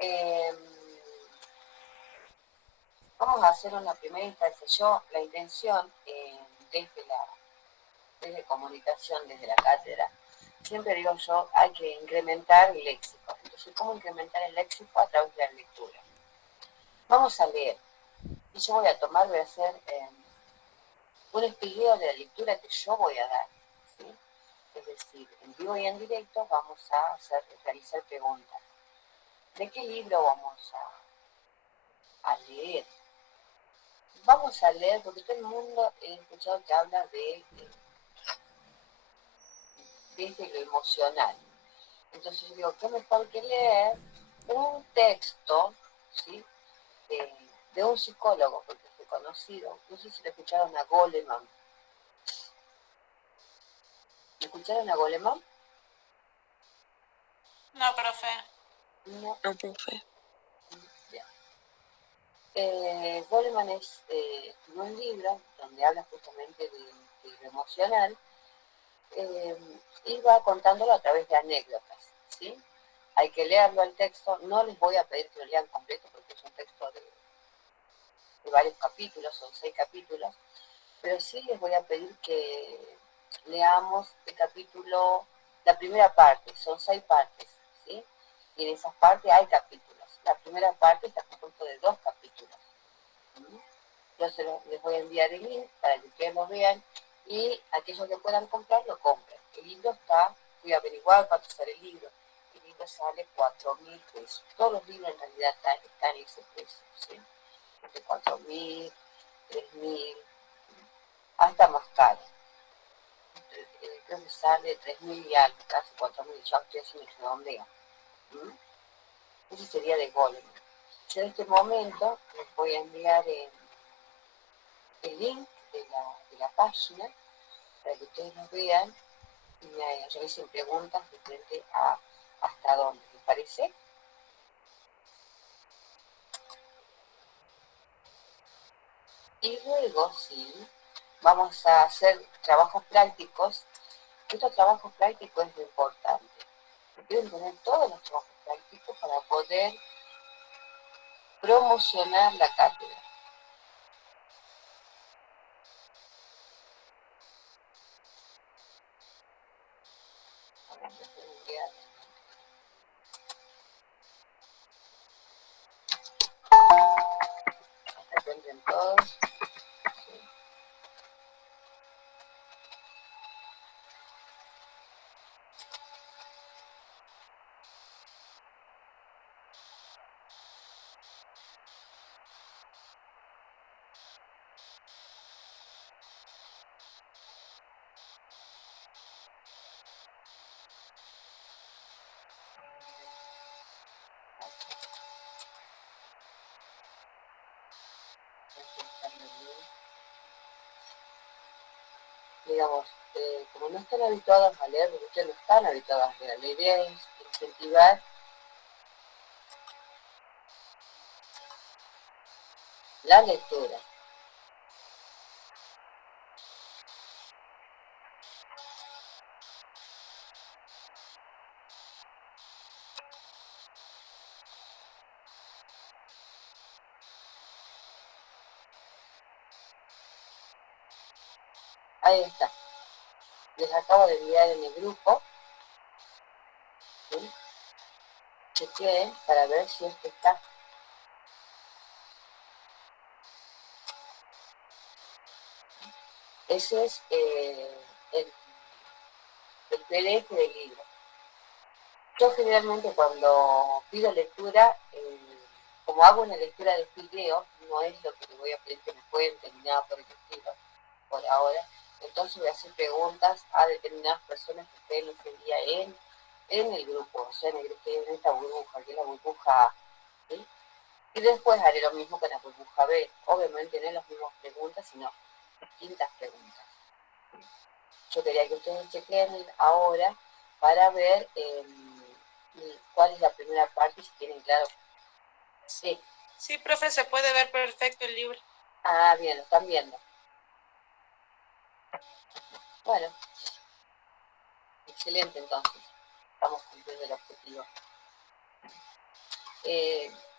Eh, Vamos a hacer una primera instancia. La intención desde comunicación, desde la cátedra, siempre digo yo, hay que incrementar el léxico. Entonces, ¿cómo incrementar el léxico? A través de la lectura. Vamos a leer. Y yo voy a hacer un espigueo de la lectura que yo voy a dar. ¿Sí? Es decir, en vivo y en directo vamos a realizar preguntas. ¿De qué libro vamos a leer? Vamos a leer, porque todo el mundo he escuchado que habla desde lo emocional. Entonces yo digo, ¿qué mejor que leer un texto, ¿sí? de, de un psicólogo, porque es conocido? No sé si le escucharon a Goleman. ¿Le escucharon a Goleman? No, profe. No. No, profe. Bien. Goleman escribió un libro donde habla justamente de lo emocional, y va contándolo a través de anécdotas, ¿sí? Hay que leerlo el texto, no les voy a pedir que lo lean completo porque es un texto de varios capítulos, son 6 capítulos, pero sí les voy a pedir que leamos el capítulo, la primera parte, son 6 partes, ¿sí? Y en esas partes hay capítulos. La primera parte está compuesta de 2 capítulos. Yo les voy a enviar el link para que ustedes lo vean y aquellos que puedan comprar, lo compren. El libro está, voy a averiguar cuánto sale el libro. El libro sale 4.000 pesos. Todos los libros en realidad están en ese precio, ¿sí? De 4.000, 3.000, hasta más caro. Creo que sale 3.000 y algo, casi 4.000, ya estoy haciendo el redondeo. Ese sería de Golem. Yo en este momento les voy a enviar el link de la página para que ustedes lo vean y me realicen preguntas frente a hasta dónde. ¿Les parece? Y luego, sí, vamos a hacer trabajos prácticos. Estos trabajos prácticos es lo importante. Deben tener todos los trabajos prácticos para poder promocionar la cátedra. Encuentren todos. Digamos, como no están habituados a leer, porque ustedes no están habituados a leer, la idea es incentivar la lectura. Ahí está. Les acabo de enviar en el grupo. ¿Sí? Chequeen para ver si esto está. Ese es el PDF del libro. Yo generalmente cuando pido lectura, como hago una lectura de video, no es lo que le voy a pedir que me cuenten ni nada por el estilo, por ahora. Entonces voy a hacer preguntas a determinadas personas que estén ese día en el grupo, o sea, en esta burbuja, que es la burbuja A, ¿sí? Y después haré lo mismo con la burbuja B. Obviamente no las mismas preguntas, sino distintas preguntas. Yo quería que ustedes chequen ahora para ver cuál es la primera parte, si tienen claro. Sí. Sí, profe, se puede ver perfecto el libro. Ah, bien, lo están viendo. Bueno, excelente entonces. Estamos cumpliendo el objetivo.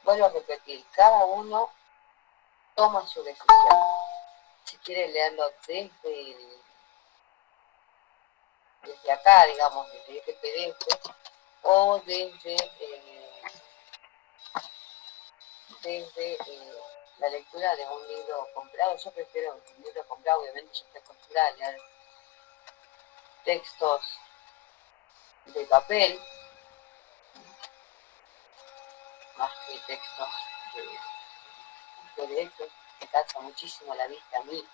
Vuelvo a repetir, cada uno toma su decisión. Si quiere leerlo desde acá, digamos, desde este PDF, o desde la lectura de un libro comprado. Yo prefiero un libro comprado, obviamente yo estoy acostumbrada a leer textos de papel, más que textos de PDF, me cansa muchísimo la vista a mí,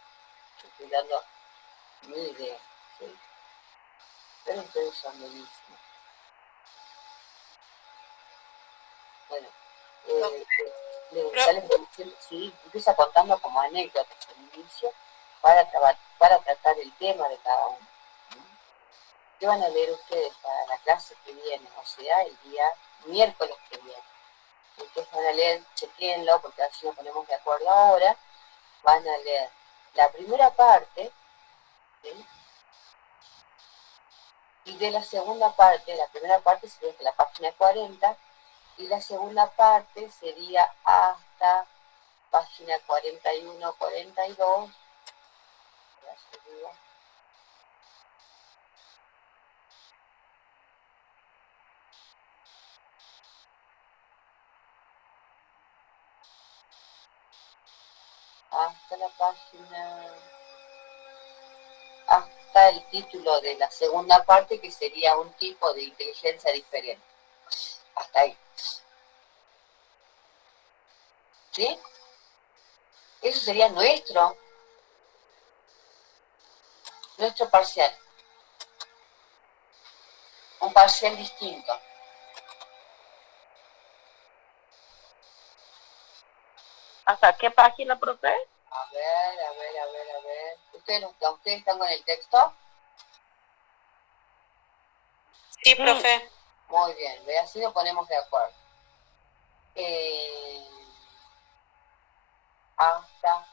yo estoy dando mi idea, ¿sí? Pero ustedes son buenísimos. Bueno, No. ya les voy diciendo, sí, empieza contando como anécdotas al inicio para tratar el tema de cada uno. ¿Qué van a leer ustedes para la clase que viene? O sea, el día miércoles que viene. Ustedes van a leer, chequenlo, porque así nos ponemos de acuerdo ahora. Van a leer la primera parte, ¿sí? Y de la segunda parte, la primera parte sería hasta la página 40, y la segunda parte sería hasta página 41, 42, hasta la página, hasta el título de la segunda parte, que sería un tipo de inteligencia diferente. Hasta ahí. ¿Sí? Eso sería nuestro parcial. Un parcial distinto. ¿Hasta qué página, profe? A ver. ¿Ustedes están con el texto? Sí, profe. Muy bien, ve, así nos ponemos de acuerdo. Hasta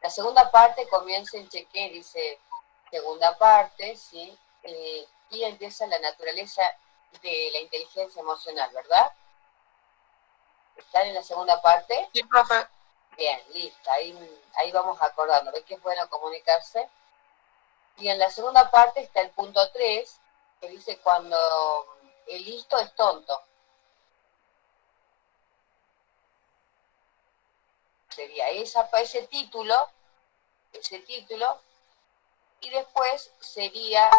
la segunda parte comienza en cheque, dice segunda parte, ¿sí? Y empieza la naturaleza de la inteligencia emocional, ¿verdad? ¿Están en la segunda parte? Sí, profe. Bien, listo, ahí vamos acordando. ¿Ves que es bueno comunicarse? Y en la segunda parte está el punto 3, que dice cuando el listo es tonto. Sería ese título, y después sería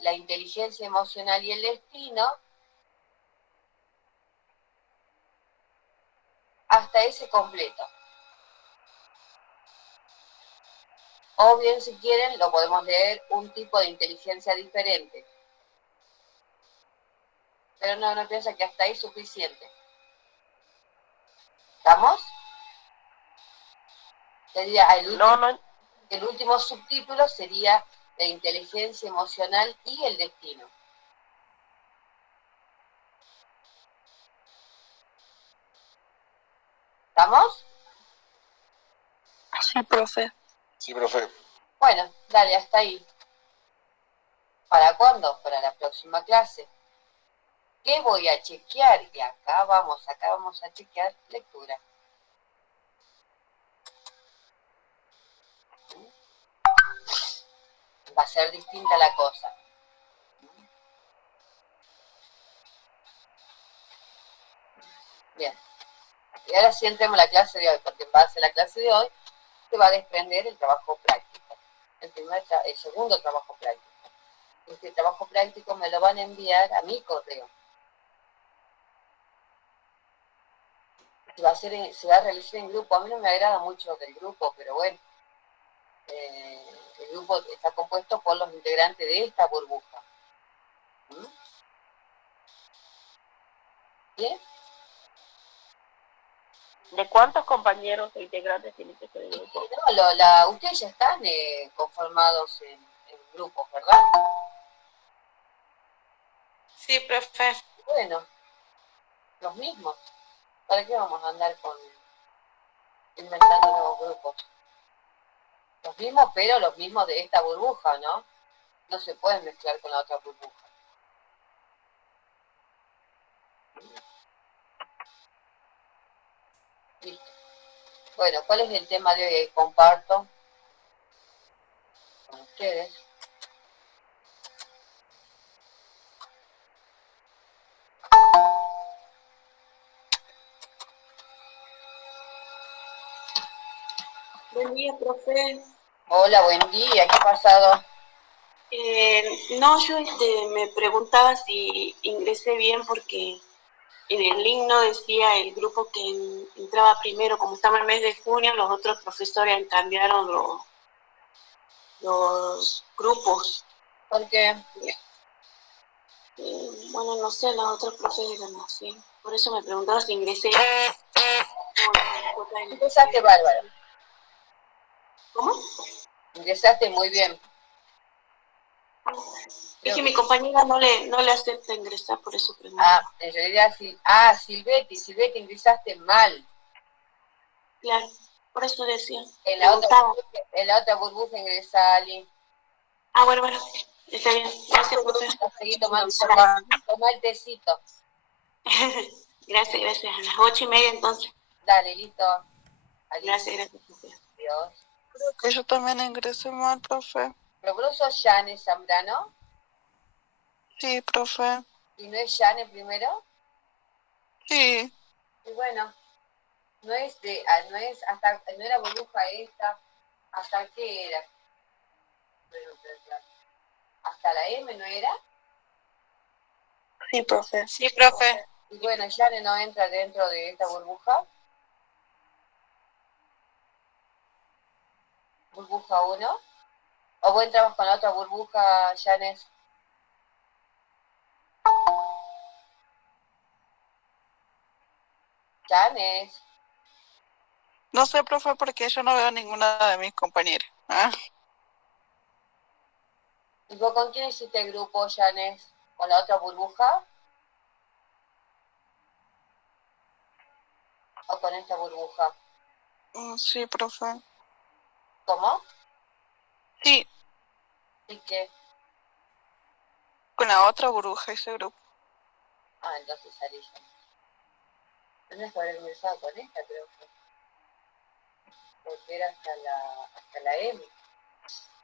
la inteligencia emocional y el destino, hasta ese completo. O bien, si quieren, lo podemos leer un tipo de inteligencia diferente. Pero no piensa que hasta ahí es suficiente. ¿Estamos? Sería el último subtítulo sería la inteligencia emocional y el destino. ¿Estamos? Sí, profe. Sí, profe. Bueno, dale, hasta ahí. ¿Para cuándo? Para la próxima clase. ¿Qué voy a chequear? Y acá vamos a chequear lectura. Va a ser distinta la cosa. Bien. Y ahora sí entremos a la clase de hoy, porque en base a la clase de hoy se va a desprender el trabajo práctico. El segundo trabajo práctico. Este trabajo práctico me lo van a enviar a mi correo. Se va a realizar en grupo. A mí no me agrada mucho del grupo, pero bueno. El grupo está compuesto por los integrantes de esta burbuja. ¿Mm? ¿Bien? ¿De cuántos compañeros e integrantes tiene que ser el grupo? No, ustedes ya están conformados en grupos, ¿verdad? Sí, profe. Bueno, los mismos. ¿Para qué vamos a andar inventando nuevos grupos? Los mismos, pero los mismos de esta burbuja, ¿no? No se pueden mezclar con la otra burbuja. Bueno, ¿cuál es el tema de hoy? Comparto con ustedes. Buen día, profe. Hola, buen día, ¿qué ha pasado? No, yo me preguntaba si ingresé bien porque en el link no decía el grupo que entraba primero, como estaba el mes de junio, los otros profesores cambiaron los grupos. ¿Por qué? Bueno, no sé, los otros profesores eran así. Por eso me preguntaba si ingresé. Empezaste bárbaro. ¿Cómo? Ingresaste muy bien. Es que mi compañera no le acepta ingresar, por eso pregunto. En realidad sí. Silvetti, ingresaste mal. Claro, por eso decía. En la otra burbuja ingresa Ali. Bueno, está bien. Gracias, profe. Seguí tomando, toma el tecito. Gracias. A las 8:30 entonces. Dale, listo. Gracias, profe. Dios. Creo que yo también ingresé mal, profe. ¿Pero vos sos Yane Zambrano? Sí, profe. ¿Y no es Yane primero? Sí. Y bueno, no era burbuja esta, ¿hasta qué era? ¿Hasta la M no era? Sí, profe. Sí, profe. Y bueno, Yane no entra dentro de esta burbuja. Burbuja 1. ¿O vos entrabas con la otra burbuja, Yanes? Yanes. No sé, profe, porque yo no veo ninguna de mis compañeras. ¿Y vos con quién hiciste el grupo, Yanes? ¿Con la otra burbuja? ¿O con esta burbuja? Sí, profe. ¿Cómo? Sí, ¿Y qué? con la otra burbuja ese grupo. Entonces salí yo. Tendrías que haber ingresado con esta, creo que. Porque era hasta la M.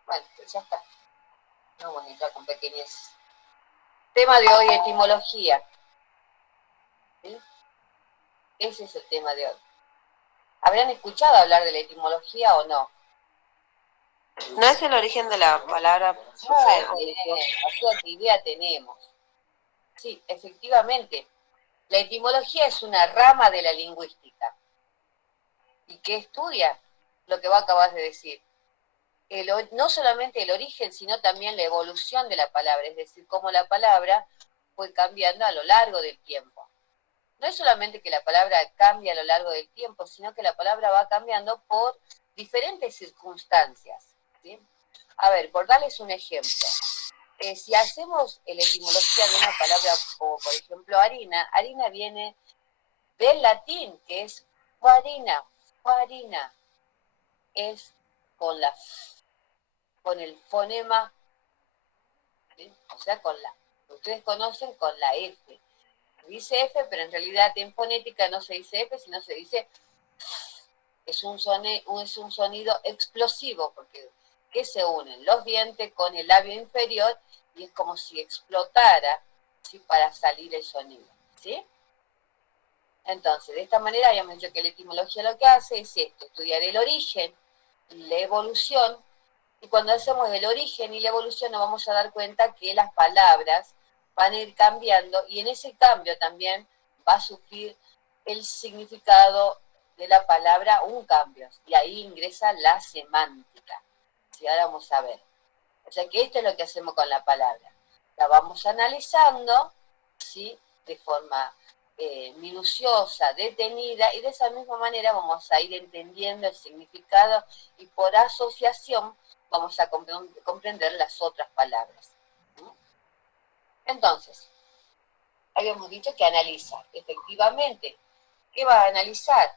Bueno, pues ya está. No vamos a entrar con pequeñeces. Tema de hoy, etimología. ¿Sí? Ese es el tema de hoy. ¿Habrán escuchado hablar de la etimología o no? ¿No es el origen de la palabra? O sea, ¿qué idea tenemos? Sí, efectivamente. La etimología es una rama de la lingüística. ¿Y qué estudia? Lo que vos acabas de decir. No solamente el origen, sino también la evolución de la palabra, es decir, cómo la palabra fue cambiando a lo largo del tiempo. No es solamente que la palabra cambia a lo largo del tiempo, sino que la palabra va cambiando por diferentes circunstancias. ¿Sí? A ver, por darles un ejemplo. Si hacemos la etimología de una palabra como por ejemplo harina, harina viene del latín, que es farina, farina, es con el fonema, ¿sí? O sea, ustedes conocen con la F. Dice F, pero en realidad en fonética no se dice F, sino se dice, es un sonido explosivo, porque ¿qué se unen? Los dientes con el labio inferior y es como si explotara, ¿sí? Para salir el sonido, ¿sí? Entonces, de esta manera habíamos dicho que la etimología lo que hace es esto, estudiar el origen, la evolución, y cuando hacemos el origen y la evolución nos vamos a dar cuenta que las palabras van a ir cambiando y en ese cambio también va a sufrir el significado de la palabra un cambio, y ahí ingresa la semántica. ¿Sí? Ahora vamos a ver. O sea que esto es lo que hacemos con la palabra. La vamos analizando, ¿sí? De forma minuciosa, detenida, y de esa misma manera vamos a ir entendiendo el significado y por asociación vamos a comprender las otras palabras. ¿No? Entonces, habíamos dicho que analiza, efectivamente. ¿Qué va a analizar?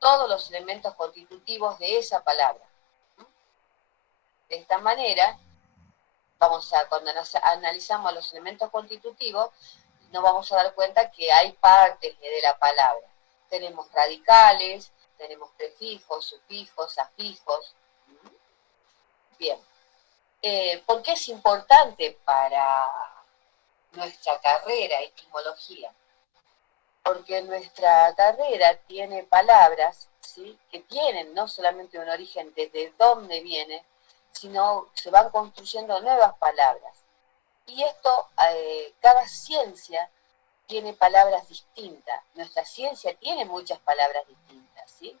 Todos los elementos constitutivos de esa palabra. De esta manera, cuando analizamos los elementos constitutivos, nos vamos a dar cuenta que hay partes de la palabra. Tenemos radicales, tenemos prefijos, sufijos, afijos. Bien. ¿Por qué es importante para nuestra carrera etimología? Porque nuestra carrera tiene palabras, ¿sí?, que tienen no solamente un origen desde dónde viene, sino se van construyendo nuevas palabras. Y esto, cada ciencia tiene palabras distintas. Nuestra ciencia tiene muchas palabras distintas, ¿sí?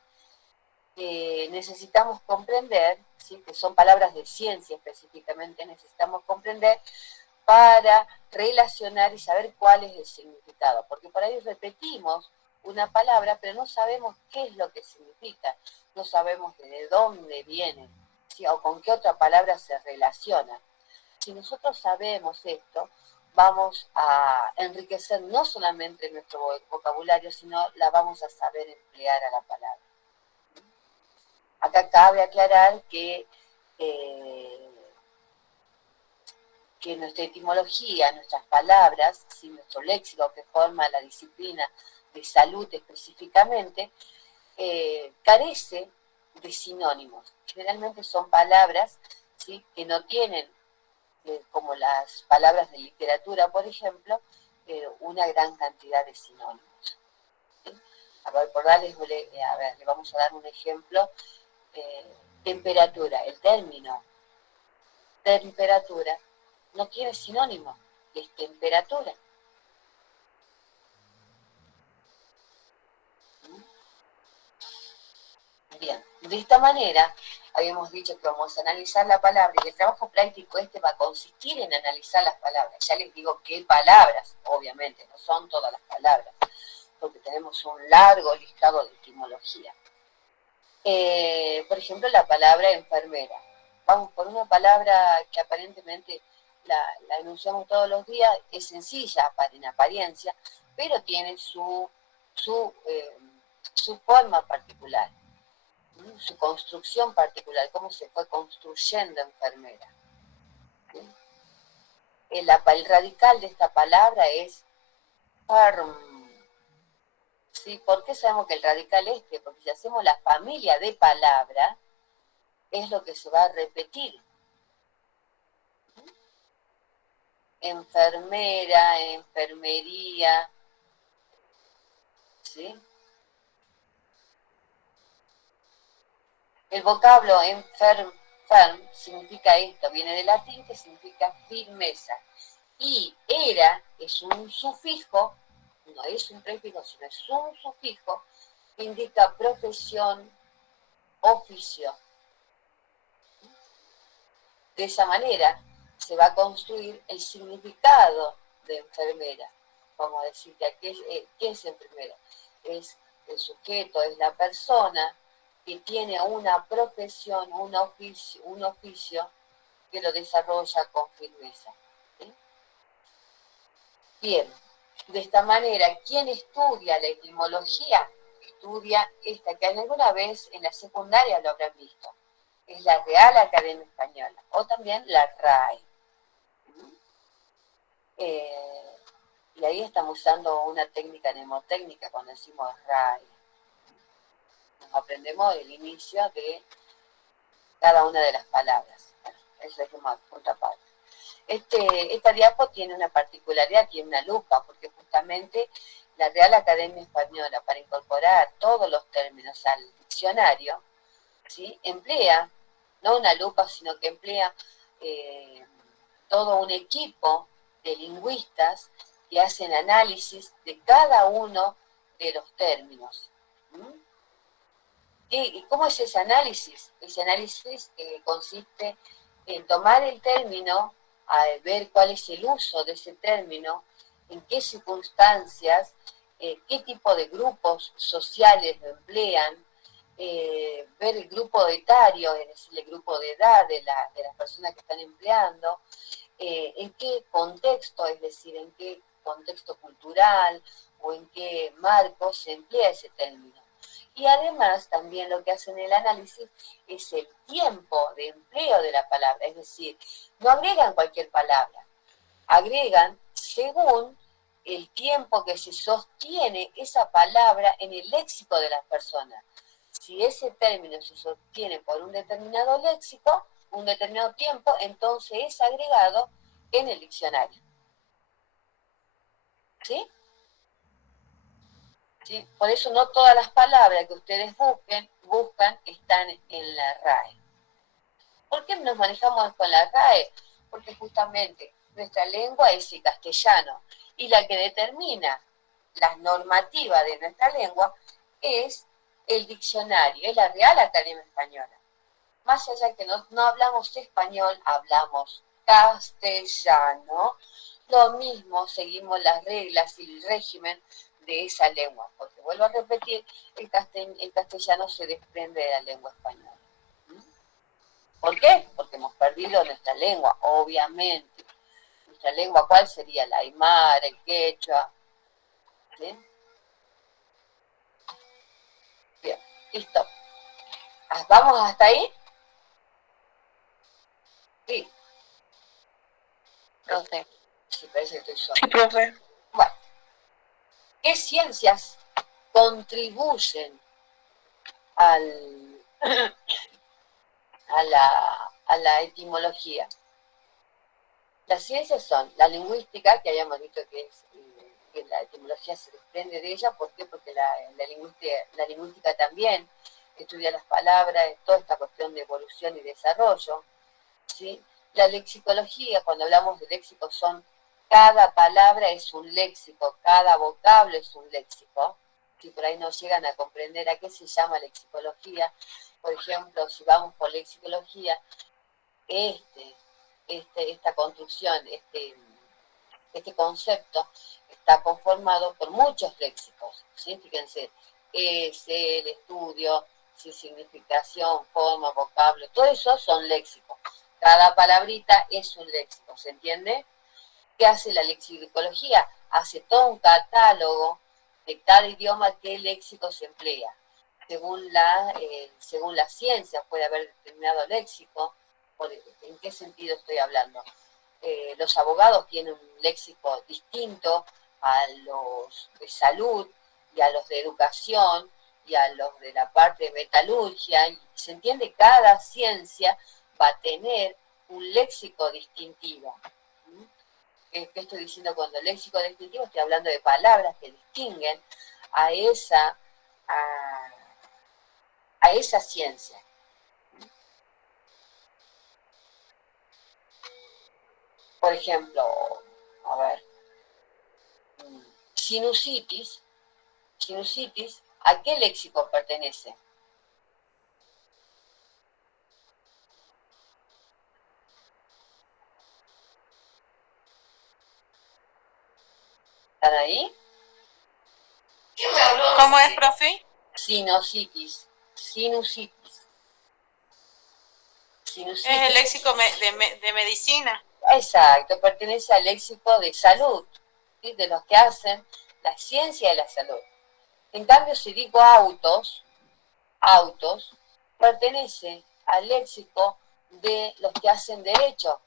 Necesitamos comprender, ¿sí?, que son palabras de ciencia específicamente, necesitamos comprender para relacionar y saber cuál es el significado, porque por ahí repetimos una palabra, pero no sabemos qué es lo que significa, no sabemos de dónde viene, ¿sí?, o con qué otra palabra se relaciona. Si nosotros sabemos esto, vamos a enriquecer no solamente nuestro vocabulario, sino la vamos a saber emplear a la palabra. Acá cabe aclarar que nuestra etimología, nuestras palabras, ¿sí?, nuestro léxico que forma la disciplina de salud específicamente, carece de sinónimos. Generalmente son palabras, ¿sí?, que no tienen, como las palabras de literatura, por ejemplo, una gran cantidad de sinónimos. ¿Sí? A ver, le vamos a dar un ejemplo. Temperatura, el término temperatura no tiene sinónimo, es temperatura. Bien, de esta manera habíamos dicho que vamos a analizar la palabra y el trabajo práctico va a consistir en analizar las palabras. Ya les digo qué palabras, obviamente, no son todas las palabras, porque tenemos un largo listado de etimología. Por ejemplo, la palabra enfermera. Vamos por una palabra que aparentemente la enunciamos todos los días, es sencilla en apariencia, pero tiene su forma particular, su construcción particular, cómo se fue construyendo enfermera. El radical de esta palabra es farm. ¿Sí? ¿Por qué sabemos que el radical Porque si hacemos la familia de palabra, es lo que se va a repetir. Enfermera, enfermería, ¿sí? El vocablo firm significa esto, viene del latín, que significa firmeza. Y era es un sufijo, no es un prefijo, sino es un sufijo, que indica profesión, oficio. De esa manera se va a construir el significado de enfermera. Vamos a decir que ¿qué es enfermera? Es el sujeto, es la persona que tiene una profesión, un oficio que lo desarrolla con firmeza. ¿Sí? Bien, de esta manera, ¿quién estudia la etimología? Estudia esta, que alguna vez en la secundaria lo habrán visto. Es la Real Academia Española, o también la RAE. Y ahí estamos usando una técnica mnemotécnica cuando decimos RAE. Nos aprendemos el inicio de cada una de las palabras. Bueno, eso es como punta parte. Esta diapo tiene una particularidad, tiene una lupa, porque justamente la Real Academia Española, para incorporar todos los términos al diccionario, ¿sí?, emplea no una lupa, sino que emplea todo un equipo de lingüistas que hacen análisis de cada uno de los términos. ¿Y cómo es ese análisis? Ese análisis consiste en tomar el término, a ver cuál es el uso de ese término, en qué circunstancias, qué tipo de grupos sociales lo emplean, ver el grupo etario, es decir, el grupo de edad de las personas que están empleando, en qué contexto, es decir, en qué contexto cultural o en qué marco se emplea ese término. Y además también lo que hacen el análisis es el tiempo de empleo de la palabra, es decir, no agregan cualquier palabra, agregan según el tiempo que se sostiene esa palabra en el léxico de las personas. Si ese término se sostiene por un determinado léxico, un determinado tiempo, entonces es agregado en el diccionario. ¿Sí? ¿Sí? Por eso no todas las palabras que ustedes buscan están en la RAE. ¿Por qué nos manejamos con la RAE? Porque justamente nuestra lengua es el castellano y la que determina las normativas de nuestra lengua es el diccionario, es la Real Academia Española. Más allá que no hablamos español, hablamos castellano. Lo mismo, seguimos las reglas y el régimen de esa lengua, porque vuelvo a repetir, el castellano se desprende de la lengua española. ¿Por qué? Porque hemos perdido nuestra lengua, obviamente. Nuestra lengua, ¿cuál sería? El aymara, el quechua. ¿Sí? Bien, listo. ¿Vamos hasta ahí? Sí. Profe. Sí, parece que estoy sola. Sí, profe. Bueno, ¿qué ciencias contribuyen al, a la etimología? Las ciencias son la lingüística, que habíamos dicho que la etimología se desprende de ella. ¿Por qué? Porque la lingüística también estudia las palabras, toda esta cuestión de evolución y desarrollo. ¿Sí? La lexicología, cuando hablamos de léxico, cada palabra es un léxico, cada vocablo es un léxico. Si por ahí no llegan a comprender a qué se llama lexicología, por ejemplo, si vamos por lexicología, esta construcción, este concepto está conformado por muchos léxicos, ¿sí? Fíjense, el estudio, significación, forma, vocablo, todo eso son léxicos. Cada palabrita es un léxico, ¿se entiende? ¿Qué hace la lexicología? Hace todo un catálogo de cada idioma, qué léxico se emplea. Según la ciencia puede haber determinado léxico. ¿En qué sentido estoy hablando? Los abogados tienen un léxico distinto a los de salud y a los de educación y a los de la parte de metalurgia. Y se entiende, cada ciencia va a tener un léxico distintivo. ¿Qué estoy diciendo cuando léxico distintivo? Estoy hablando de palabras que distinguen a esa ciencia. Por ejemplo, a ver, sinusitis, ¿a qué léxico pertenece? ¿Están ahí? ¿Cómo es, profe? Sinusitis. Es el léxico de medicina. Exacto, pertenece al léxico de salud, ¿sí? De los que hacen la ciencia de la salud. En cambio, si digo autos, pertenece al léxico de los que hacen derecho.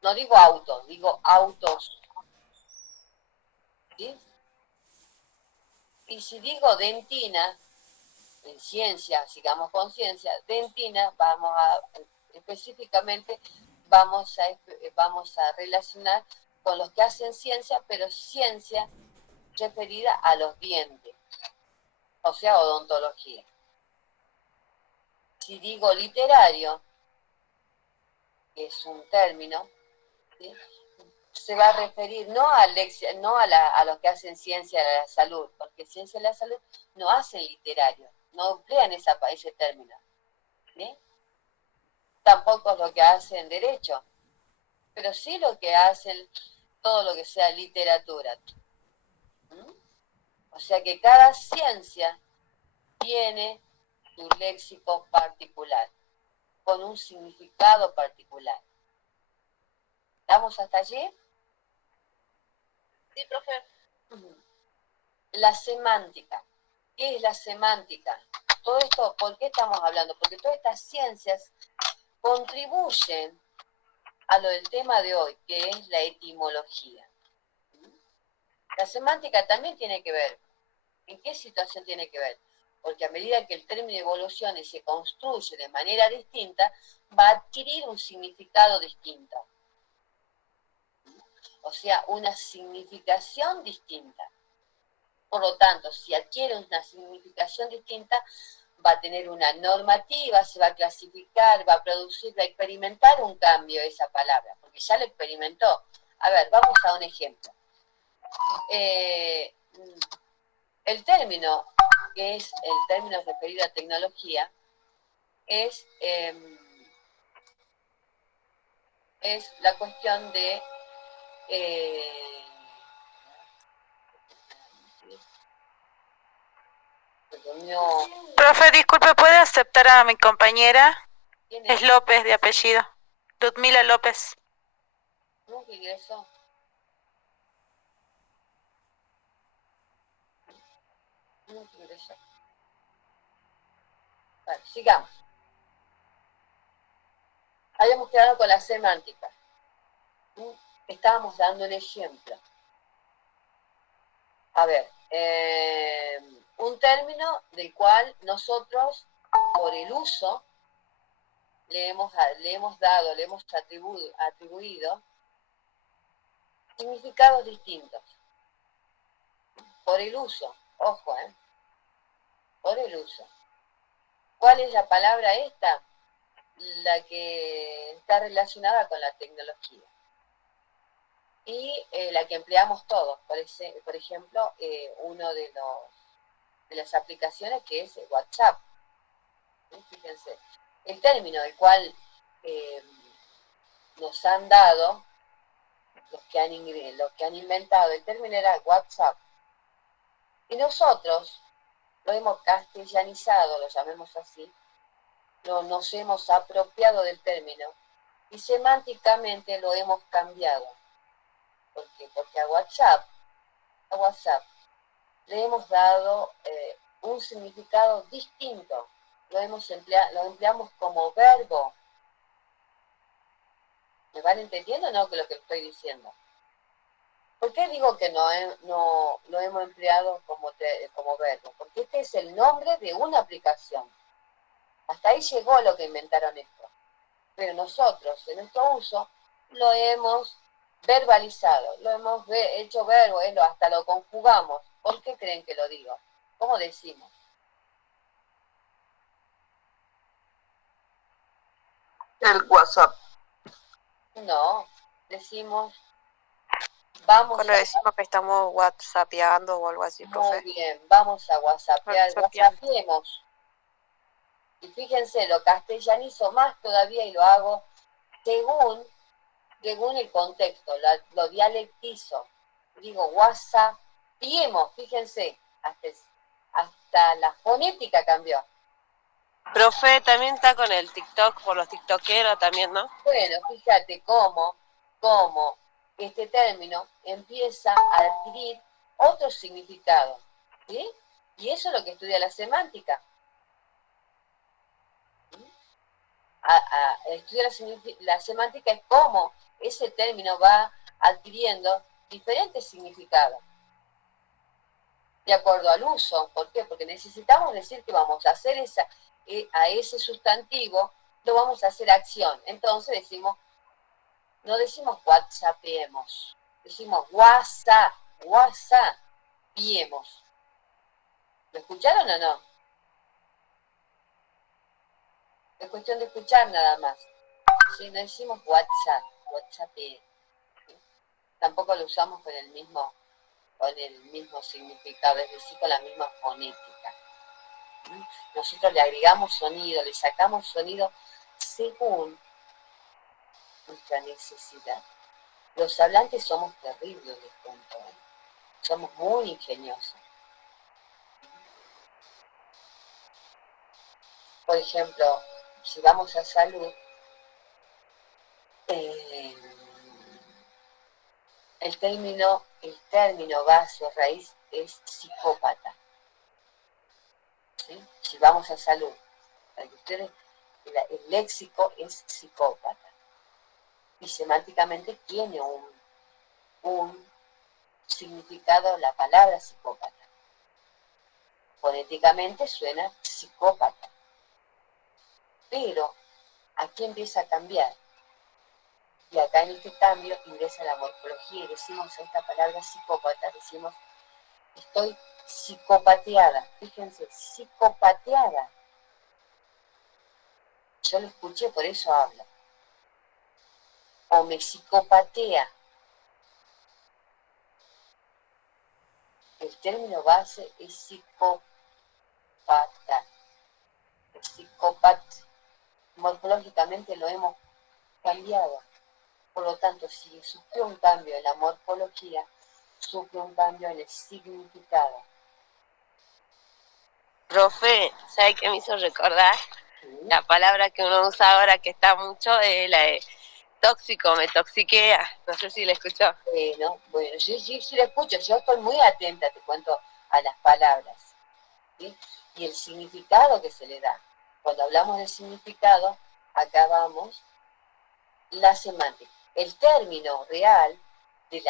No digo autos, digo autos. ¿Sí? Y si digo dentina, en ciencia, sigamos con ciencia, dentina, específicamente vamos a relacionar con los que hacen ciencia, pero ciencia referida a los dientes, o sea, odontología. Si digo literario, que es un término, ¿sí? Se va a referir no a los que hacen ciencia de la salud, porque ciencia de la salud no hacen literario, no emplean ese término. ¿Sí? Tampoco es lo que hacen derecho, pero sí lo que hacen todo lo que sea literatura. ¿Mm? O sea que cada ciencia tiene su léxico particular, con un significado particular. ¿Estamos hasta allí? Sí, profe. La semántica. ¿Qué es la semántica? Todo esto, ¿por qué estamos hablando? Porque todas estas ciencias contribuyen a lo del tema de hoy, que es la etimología. La semántica también tiene que ver ¿En qué situación tiene que ver? Porque a medida que el término evoluciona y se construye de manera distinta, va a adquirir un significado distinto. O sea, una significación distinta. Por lo tanto, si adquiere una significación distinta, va a tener una normativa, se va a clasificar, va a producir, va a experimentar un cambio esa palabra, porque ya lo experimentó. A ver, vamos a un ejemplo. El término, que es el término referido a tecnología, es la cuestión de Profe, disculpe, ¿puede aceptar a mi compañera? ¿quién Es es? López de apellido. Ludmila López. Nunca ingresó. Nunca ingresó. Bueno, sigamos. Habíamos quedado con la semántica. Estábamos dando un ejemplo. A ver, un término del cual nosotros, por el uso, le hemos dado, le hemos atribuido significados distintos. Por el uso, ojo, por el uso. ¿Cuál es la palabra esta? La que está relacionada con la tecnología. Y la que empleamos todos, por ejemplo, uno de las aplicaciones que es WhatsApp. Fíjense, el término del cual nos han dado, los que han inventado, el término era WhatsApp. Y nosotros lo hemos castellanizado, lo llamemos así, nos hemos apropiado del término y semánticamente lo hemos cambiado. ¿Por qué? Porque a WhatsApp le hemos dado un significado distinto. Lo empleamos como verbo. ¿Me van entendiendo o no que lo que estoy diciendo? ¿Por qué digo que no lo hemos empleado como verbo? Porque este es el nombre de una aplicación. Hasta ahí llegó lo que inventaron esto. Pero nosotros, en nuestro uso, lo hemos verbalizado, lo hemos hecho verbo, hasta lo conjugamos. ¿Por qué creen que lo digo? ¿Cómo decimos? El WhatsApp. No, decimos, vamos Cuando a... decimos que estamos whatsappeando o algo así, Muy profe. bien, vamos a whatsappear, Whatsappeando. whatsappiemos. Y fíjense, lo castellanizo más todavía y lo hago según el contexto, lo dialectizo. Digo, whatsappiemos, fíjense, hasta la fonética cambió. Profe, también está con el TikTok, por los tiktokeros también, ¿no? Bueno, fíjate cómo este término empieza a adquirir otro significado, ¿sí? Y eso es lo que estudia la semántica. Estudiar la semántica es cómo ese término va adquiriendo diferentes significados de acuerdo al uso. ¿Por qué? Porque necesitamos decir que vamos a hacer a ese sustantivo, lo vamos a hacer acción. Entonces no decimos whatsappiemos, decimos whatsappiemos. ¿Lo escucharon o no? Es cuestión de escuchar nada más. Si no decimos whatsappiemos. Tampoco lo usamos con el mismo significado, es decir, con la misma fonética. Nosotros le agregamos sonido, le sacamos sonido según nuestra necesidad. Los hablantes somos terribles, les cuento. Somos muy ingeniosos. Por ejemplo, si vamos a salud, el término base o raíz es psicópata. ¿Sí? Si vamos a salud, para que ustedes, el léxico es psicópata. Y semánticamente tiene un significado la palabra psicópata. fonéticamente suena psicópata. Pero aquí empieza a cambiar. Y acá en este cambio ingresa la morfología y decimos esta palabra psicópata, decimos estoy psicopateada. Fíjense, psicopateada. Yo lo escuché, por eso hablo. O me psicopatea. El término base es psicópata. El psicópata morfológicamente lo hemos cambiado. Por lo tanto, si sufre un cambio en la morfología, sufre un cambio en el significado. Profe, ¿sabe qué me hizo recordar? ¿Sí? La palabra que uno usa ahora que está mucho es la de tóxico, me toxiquea. No sé si la escuchó. Bueno, sí la escucho. Yo estoy muy atenta, te cuento, a las palabras, ¿sí? Y el significado que se le da. Cuando hablamos de significado, acá vamos la semántica. El término real del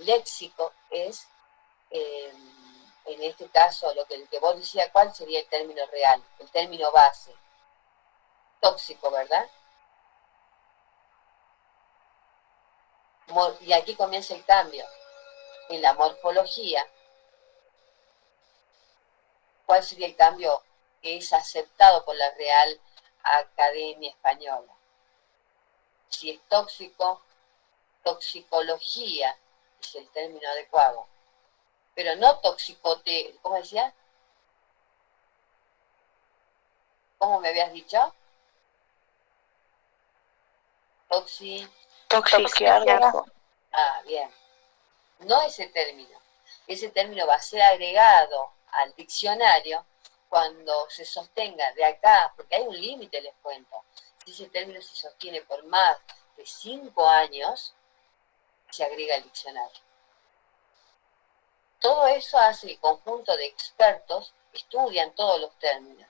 léxico es, en este caso, el que vos decías, ¿cuál sería el término real? El término base. Tóxico, ¿verdad? Y aquí comienza el cambio. En la morfología, ¿cuál sería el cambio que es aceptado por la Real Academia Española? Si es tóxico, toxicología es el término adecuado. Pero no toxicote, ¿cómo decía? ¿Cómo me habías dicho? Toxiquear. Ah, bien. No ese término. Ese término va a ser agregado al diccionario cuando se sostenga de acá, porque hay un límite, les cuento. Si ese término se sostiene por más de 5 años, se agrega al diccionario. Todo eso hace el conjunto de expertos, estudian todos los términos.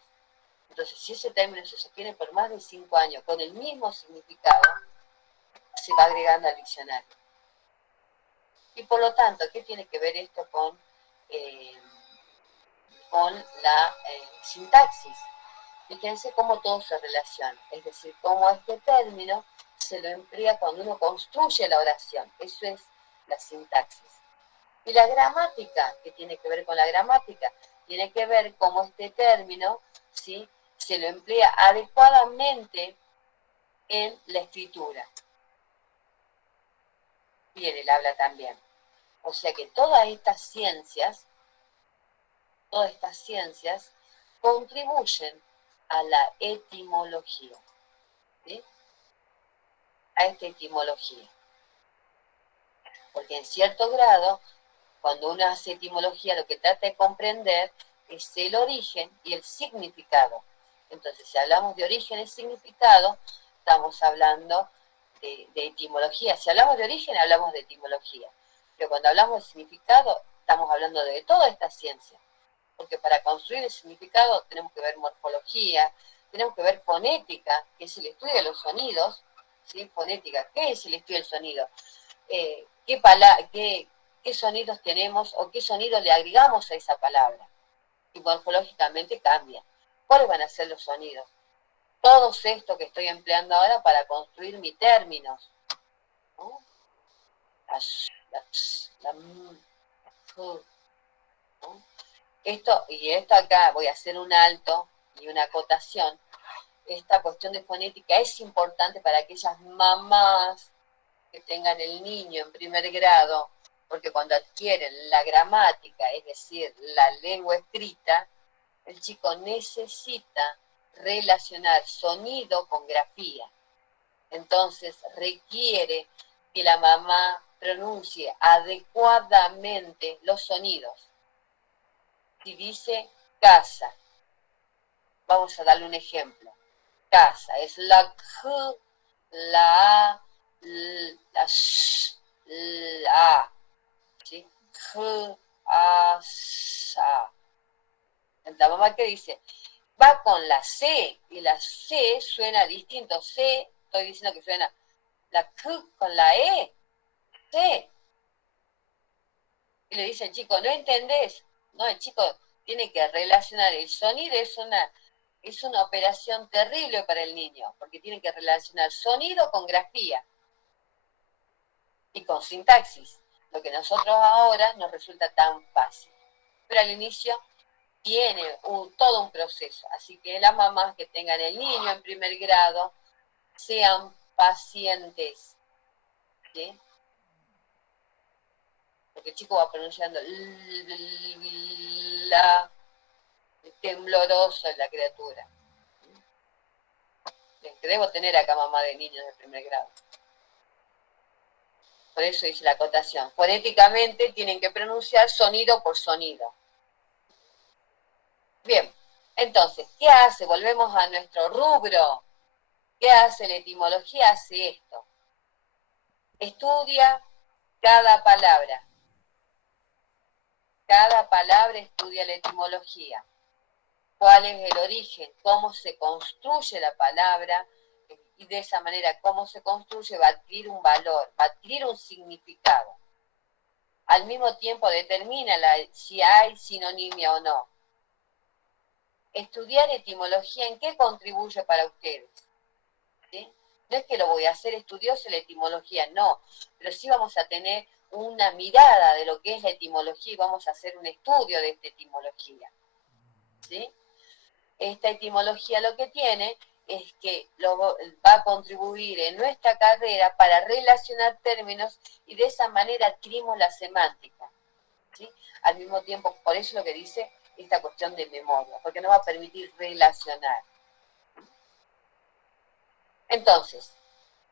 Entonces, si ese término se sostiene por más de 5 años con el mismo significado, se va agregando al diccionario. Y por lo tanto, ¿qué tiene que ver esto con la sintaxis? Fíjense cómo todo se relaciona, es decir, cómo este término se lo emplea cuando uno construye la oración. Eso es la sintaxis. Y la gramática, ¿qué tiene que ver con la gramática? Tiene que ver cómo este término, ¿sí?, se lo emplea adecuadamente en la escritura. Y en el habla también. O sea que todas estas ciencias contribuyen a la etimología, ¿sí? A esta etimología. Porque en cierto grado, cuando uno hace etimología, lo que trata de comprender es el origen y el significado. Entonces, si hablamos de origen y significado, estamos hablando de etimología. Si hablamos de origen, hablamos de etimología. Pero cuando hablamos de significado, estamos hablando de toda esta ciencia. Porque para construir el significado tenemos que ver morfología, tenemos que ver fonética, que es el estudio de los sonidos, ¿sí? Fonética, ¿qué es el estudio del sonido? ¿Qué sonidos tenemos o qué sonido le agregamos a esa palabra? Y morfológicamente cambia. ¿Cuáles van a ser los sonidos? Todos estos que estoy empleando ahora para construir mis términos, ¿no? ¿no? Esto acá voy a hacer un alto y una acotación. Esta cuestión de fonética es importante para aquellas mamás que tengan el niño en primer grado, porque cuando adquieren la gramática, es decir, la lengua escrita, el chico necesita relacionar sonido con grafía. Entonces requiere que la mamá pronuncie adecuadamente los sonidos. Si dice casa, vamos a darle un ejemplo. Casa es la K, la A, la Sh, la A. ¿Sí? K, A, sa. La mamá que dice, va con la C, y la C suena distinto. C, estoy diciendo que suena la K con la E, C. Y le dice al chico, ¿no entendés? ¿no? El chico tiene que relacionar, el sonido es una operación terrible para el niño, porque tiene que relacionar sonido con grafía y con sintaxis, lo que a nosotros ahora nos resulta tan fácil. Pero al inicio tiene todo un proceso, así que las mamás que tengan el niño en primer grado sean pacientes, ¿sí? Porque el chico va pronunciando la, tembloroso es la criatura. Debo tener acá mamá de niños de primer grado. Por eso dice la acotación. Fonéticamente tienen que pronunciar sonido por sonido. Bien, entonces, ¿qué hace? Volvemos a nuestro rubro. ¿Qué hace la etimología? Hace esto. Estudia cada palabra. Cada palabra estudia la etimología. ¿Cuál es el origen? ¿Cómo se construye la palabra? Y de esa manera, cómo se construye, va a adquirir un valor, va a adquirir un significado. Al mismo tiempo determina si hay sinonimia o no. Estudiar etimología, ¿en qué contribuye para ustedes? ¿Sí? No es que lo voy a hacer estudioso la etimología, no, pero sí vamos a tener una mirada de lo que es la etimología y vamos a hacer un estudio de esta etimología. ¿Sí? Esta etimología lo que tiene es que va a contribuir en nuestra carrera para relacionar términos y de esa manera adquirimos la semántica. ¿Sí? Al mismo tiempo, por eso lo que dice esta cuestión de memoria, porque nos va a permitir relacionar. Entonces,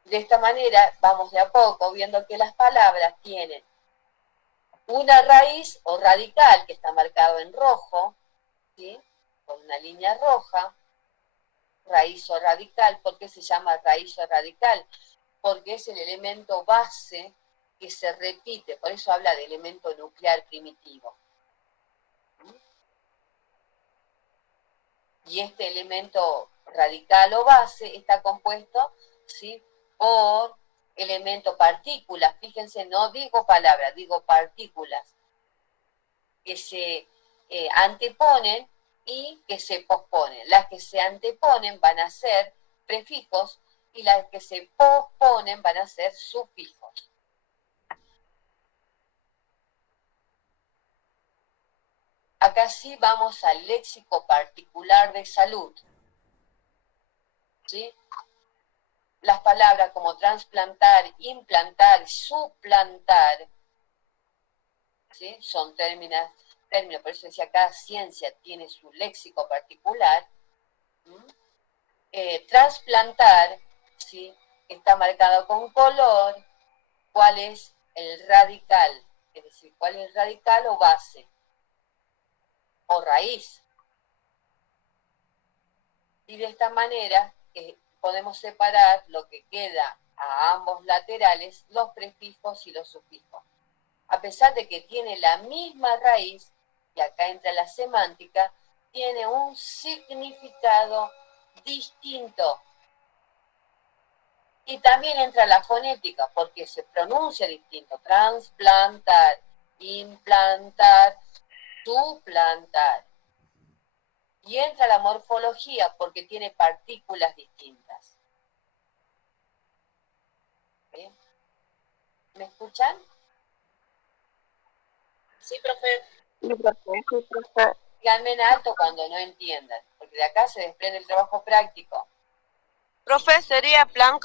de esta manera vamos de a poco viendo que las palabras tienen una raíz o radical que está marcado en rojo, ¿sí? Con una línea roja, raíz o radical. ¿Por qué se llama raíz o radical? Porque es el elemento base que se repite, por eso habla de elemento nuclear primitivo. Y este elemento radical o base está compuesto, ¿sí?, por elemento partículas. Fíjense, no digo palabras, digo partículas que se anteponen y que se posponen. Las que se anteponen van a ser prefijos y las que se posponen van a ser sufijos. Acá sí vamos al léxico particular de salud. ¿Sí? Las palabras como trasplantar, implantar, suplantar, ¿sí?, son términos, por eso decía, cada ciencia tiene su léxico particular. Trasplantar, ¿sí?, está marcado con color. ¿Cuál es el radical? Es decir, ¿cuál es el radical o base? O raíz. Y de esta manera podemos separar lo que queda a ambos laterales, los prefijos y los sufijos. A pesar de que tiene la misma raíz, y acá entra la semántica, tiene un significado distinto. Y también entra la fonética, porque se pronuncia distinto. Transplantar, implantar, suplantar. Y entra la morfología, porque tiene partículas distintas. ¿Sí? ¿Me escuchan? Sí, profe. Díganme en alto cuando no entiendan, porque de acá se desprende el trabajo práctico. Profe, sería plan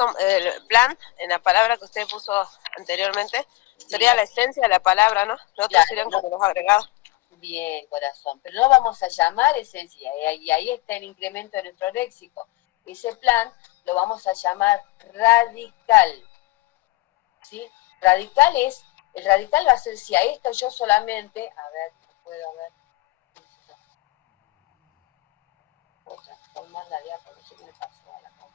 en la palabra que usted puso anteriormente, sería la esencia de la palabra, ¿no? Los otros serían como los agregados. Bien, corazón, pero no vamos a llamar esencia, y ahí está el incremento de nuestro léxico. Ese plan lo vamos a llamar radical. ¿Sí? El radical va a ser si a esto yo solamente, a ver, no puedo ver. Puedo transformar la diapo, no sé qué me pasó a la cámara.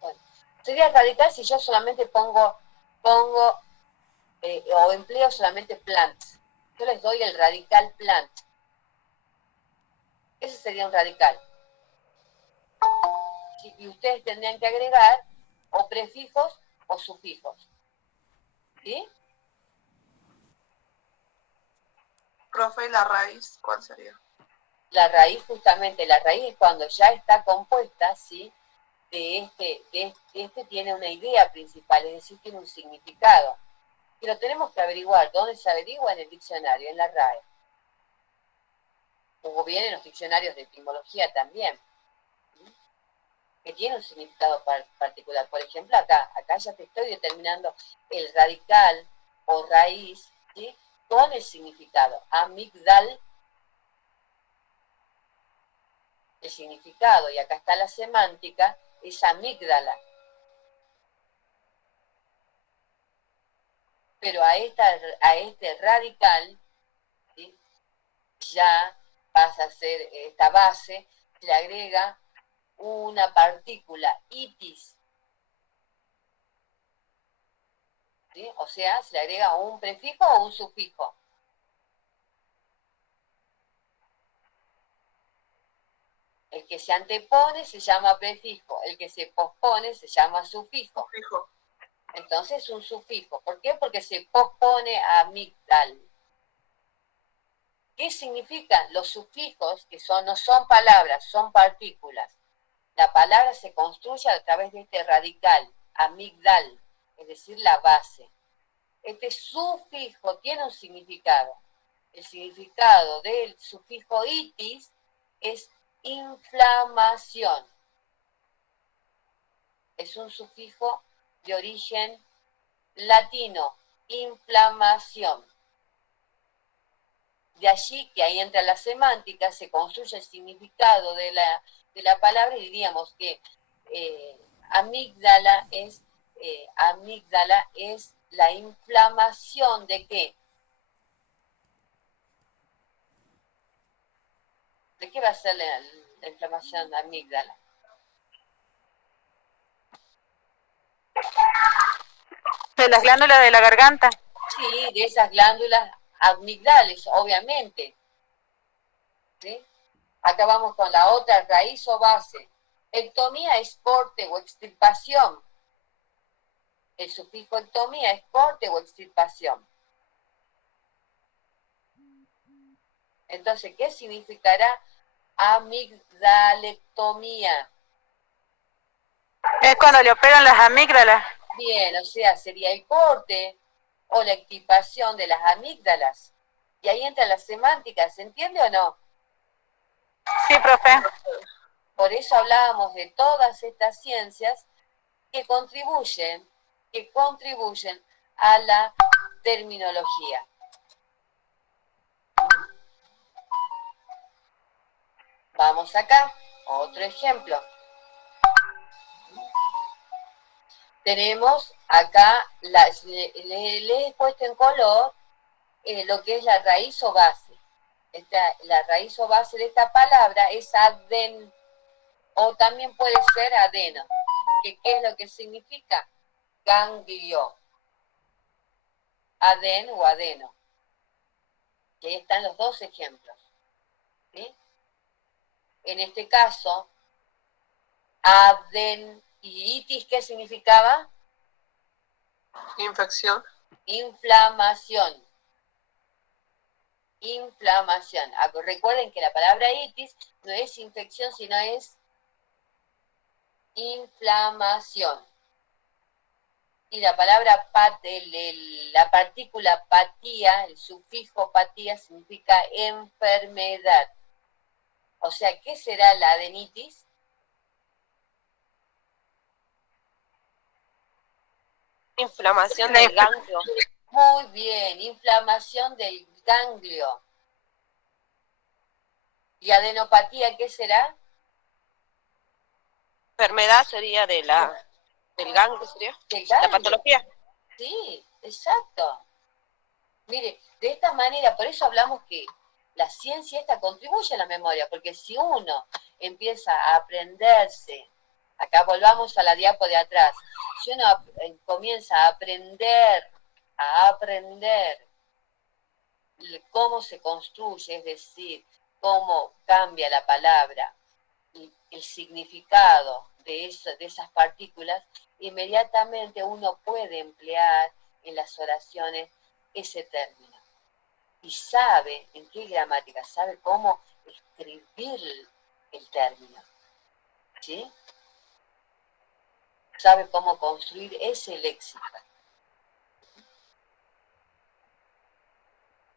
Bueno, sería radical si yo solamente pongo o empleo solamente plants. Yo les doy el radical plant. Ese sería un radical. ¿Sí? Y ustedes tendrían que agregar o prefijos o sufijos. ¿Sí? Profe, ¿y la raíz cuál sería? La raíz, justamente, la raíz es cuando ya está compuesta, ¿sí? De este tiene una idea principal, es decir, tiene un significado. Y lo tenemos que averiguar. ¿Dónde se averigua? En el diccionario, en la RAE. O bien en los diccionarios de etimología también, que tiene un significado particular. Por ejemplo, acá ya te estoy determinando el radical o raíz, ¿sí? Con el significado. Amigdal, el significado, y acá está la semántica, es amígdala. Pero a este radical, ¿sí? Ya pasa a ser esta base, se le agrega una partícula, itis, ¿sí? O sea, se le agrega un prefijo o un sufijo. El que se antepone se llama prefijo, el que se pospone se llama sufijo. Entonces es un sufijo. ¿Por qué? Porque se pospone a amigdal. ¿Qué significan los sufijos? Que no son palabras, son partículas. La palabra se construye a través de este radical, amigdal, es decir, la base. Este sufijo tiene un significado. El significado del sufijo itis es inflamación. Es un sufijo de origen latino, inflamación. De allí que ahí entra la semántica, se construye el significado de la palabra y diríamos que amígdala es la inflamación de ¿qué? ¿De qué va a ser la inflamación de amígdala? De las glándulas de la garganta. Sí, de esas glándulas amigdales, obviamente. ¿Sí? Acá vamos con la otra, raíz o base. Ectomía es corte o extirpación. El sufijo ectomía es corte o extirpación. Entonces, ¿qué significará amigdalectomía? Es cuando le operan las amígdalas. Bien, o sea, sería el corte o la extirpación de las amígdalas. Y ahí entra la semántica, ¿se entiende o no? Sí, profe. Por eso hablábamos de todas estas ciencias que contribuyen a la terminología. Vamos acá, otro ejemplo. Tenemos acá, le he puesto en color lo que es la raíz o base. La raíz o base de esta palabra es aden, o también puede ser adeno. ¿Qué es lo que significa? Ganglio. Aden o adeno. Y ahí están los dos ejemplos. ¿Sí? En este caso, adenitis, ¿qué significaba? Infección. Inflamación. Inflamación. Recuerden que la palabra itis no es infección, sino es inflamación. Y la palabra la partícula patía, el sufijo patía, significa enfermedad. O sea, ¿qué será la adenitis? Inflamación del ganglio. Muy bien, inflamación del ganglio. ¿Y adenopatía qué será? Enfermedad sería del ganglio, ¿sería? Del La ganglio. patología. Sí, exacto. Mire, de esta manera, por eso hablamos que la ciencia esta contribuye a la memoria, porque si uno empieza a aprenderse, acá volvamos a la diapo de atrás, si uno comienza a aprender cómo se construye, es decir, cómo cambia la palabra y el significado de esas partículas, inmediatamente uno puede emplear en las oraciones ese término. y sabe en qué gramática, sabe cómo escribir el término, ¿sí? Sabe cómo construir ese léxico.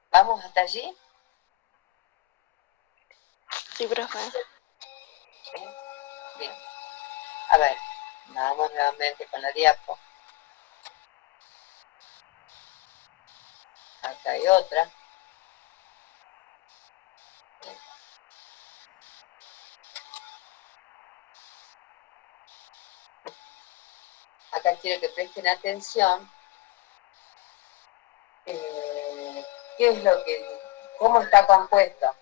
¿Vamos hasta allí? Sí, profe. ¿Sí? Bien. A ver, vamos nuevamente con la diapo. Acá hay otra. Acá quiero que presten atención. ¿Qué es lo que, cómo está compuesto?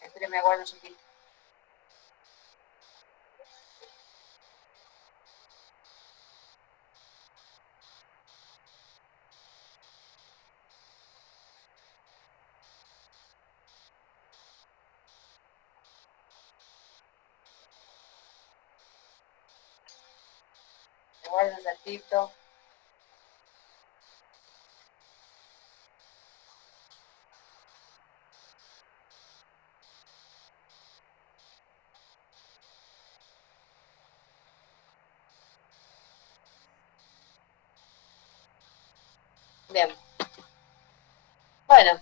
Espérenme, aguardo un poquito. Aguardo un ratito. Bien. Bueno.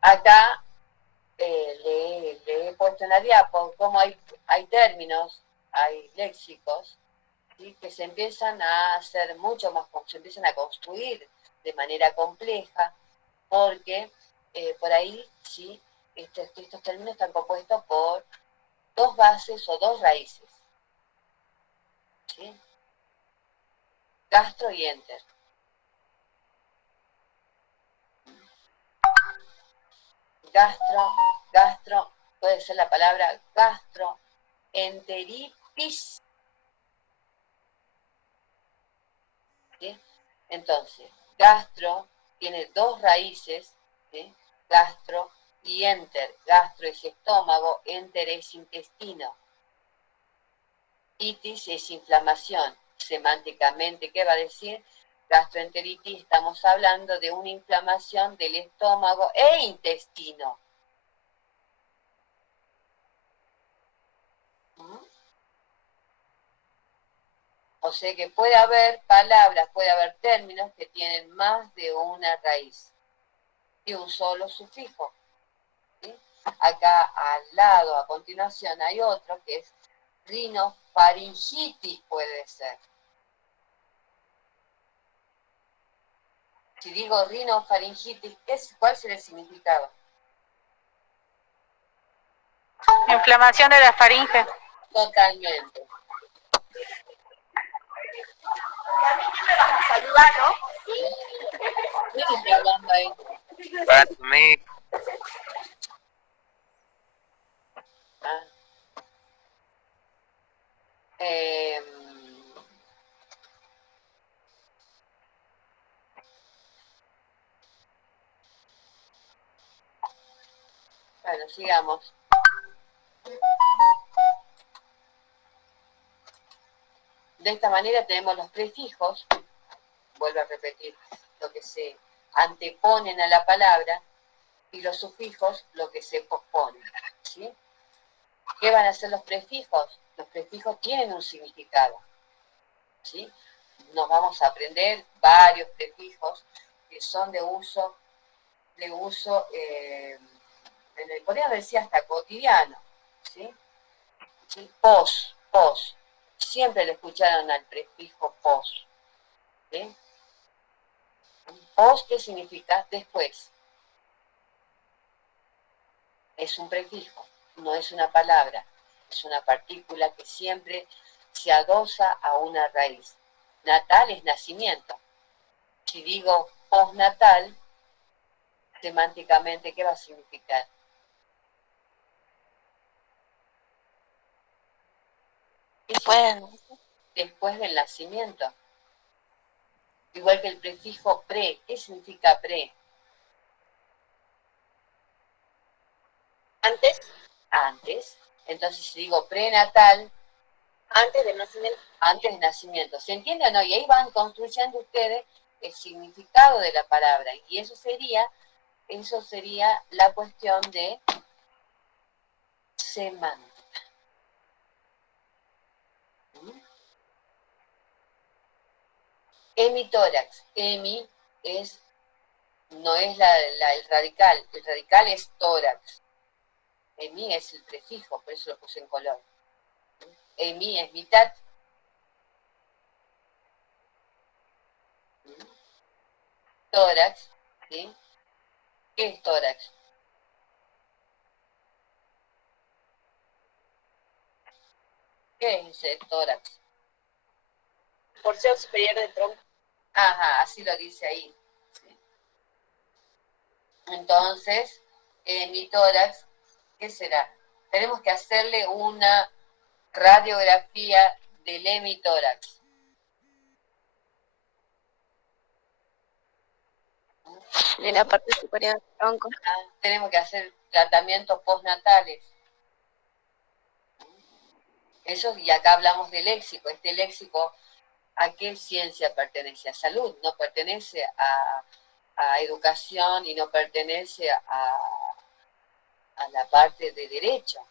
Acá le he puesto en la diapo cómo hay términos, hay léxicos, ¿sí? Que se empiezan a hacer mucho más, se empiezan a construir de manera compleja, porque por ahí, ¿sí? Estos términos están compuestos por dos bases o dos raíces, ¿sí? Gastro y enter. Gastro, puede ser la palabra gastroenteritis. ¿Sí? Entonces, gastro tiene dos raíces, ¿sí? Gastro y enter. Gastro es estómago, enter es intestino. Itis es inflamación. Semánticamente, ¿qué va a decir? Gastroenteritis, estamos hablando de una inflamación del estómago e intestino. O sea que puede haber palabras, puede haber términos que tienen más de una raíz y un solo sufijo. ¿Sí? Acá al lado, a continuación, hay otro que es rinofaringitis, puede ser. Si digo rinofaringitis, ¿cuál será el significado? Inflamación de la faringe. Totalmente. Me vas a saludar, ¿no? ¿Quién está hablando ahí? Ah. Bueno, sigamos. De esta manera tenemos los prefijos, vuelvo a repetir, lo que se anteponen a la palabra, y los sufijos, lo que se pospone, ¿sí? ¿Qué van a ser los prefijos? Los prefijos tienen un significado, ¿sí? Nos vamos a aprender varios prefijos que son de uso podría decir hasta cotidiano, ¿sí? ¿Sí? Pos. Siempre le escucharon al prefijo pos, ¿sí? Pos, ¿qué significa? Después. Es un prefijo, no es una palabra, es una partícula que siempre se adosa a una raíz. Natal es nacimiento. Si digo postnatal, semánticamente, ¿qué va a significar? Después del nacimiento. Igual que el prefijo pre. ¿Qué significa pre? Antes. Antes. Entonces, si digo prenatal, Antes del nacimiento. Antes del nacimiento. ¿Se entiende o no? Y ahí van construyendo ustedes el significado de la palabra. Y eso sería la cuestión de semántica. Hemitórax. Hemi no es el radical. El radical es tórax. Hemi es el prefijo, por eso lo puse en color. Hemi es mitad. Tórax, ¿sí? ¿Qué es tórax? ¿Qué es ese tórax? Porción superior del tronco. Ajá, así lo dice ahí. ¿Sí? Entonces, mi tórax, ¿qué será? Tenemos que hacerle una radiografía del hemitórax. De la parte superior del tronco. Tenemos que hacer tratamientos postnatales. Eso, y acá hablamos de léxico. Este léxico, ¿a qué ciencia pertenece? A salud, no pertenece a educación y no pertenece a la parte de derecho.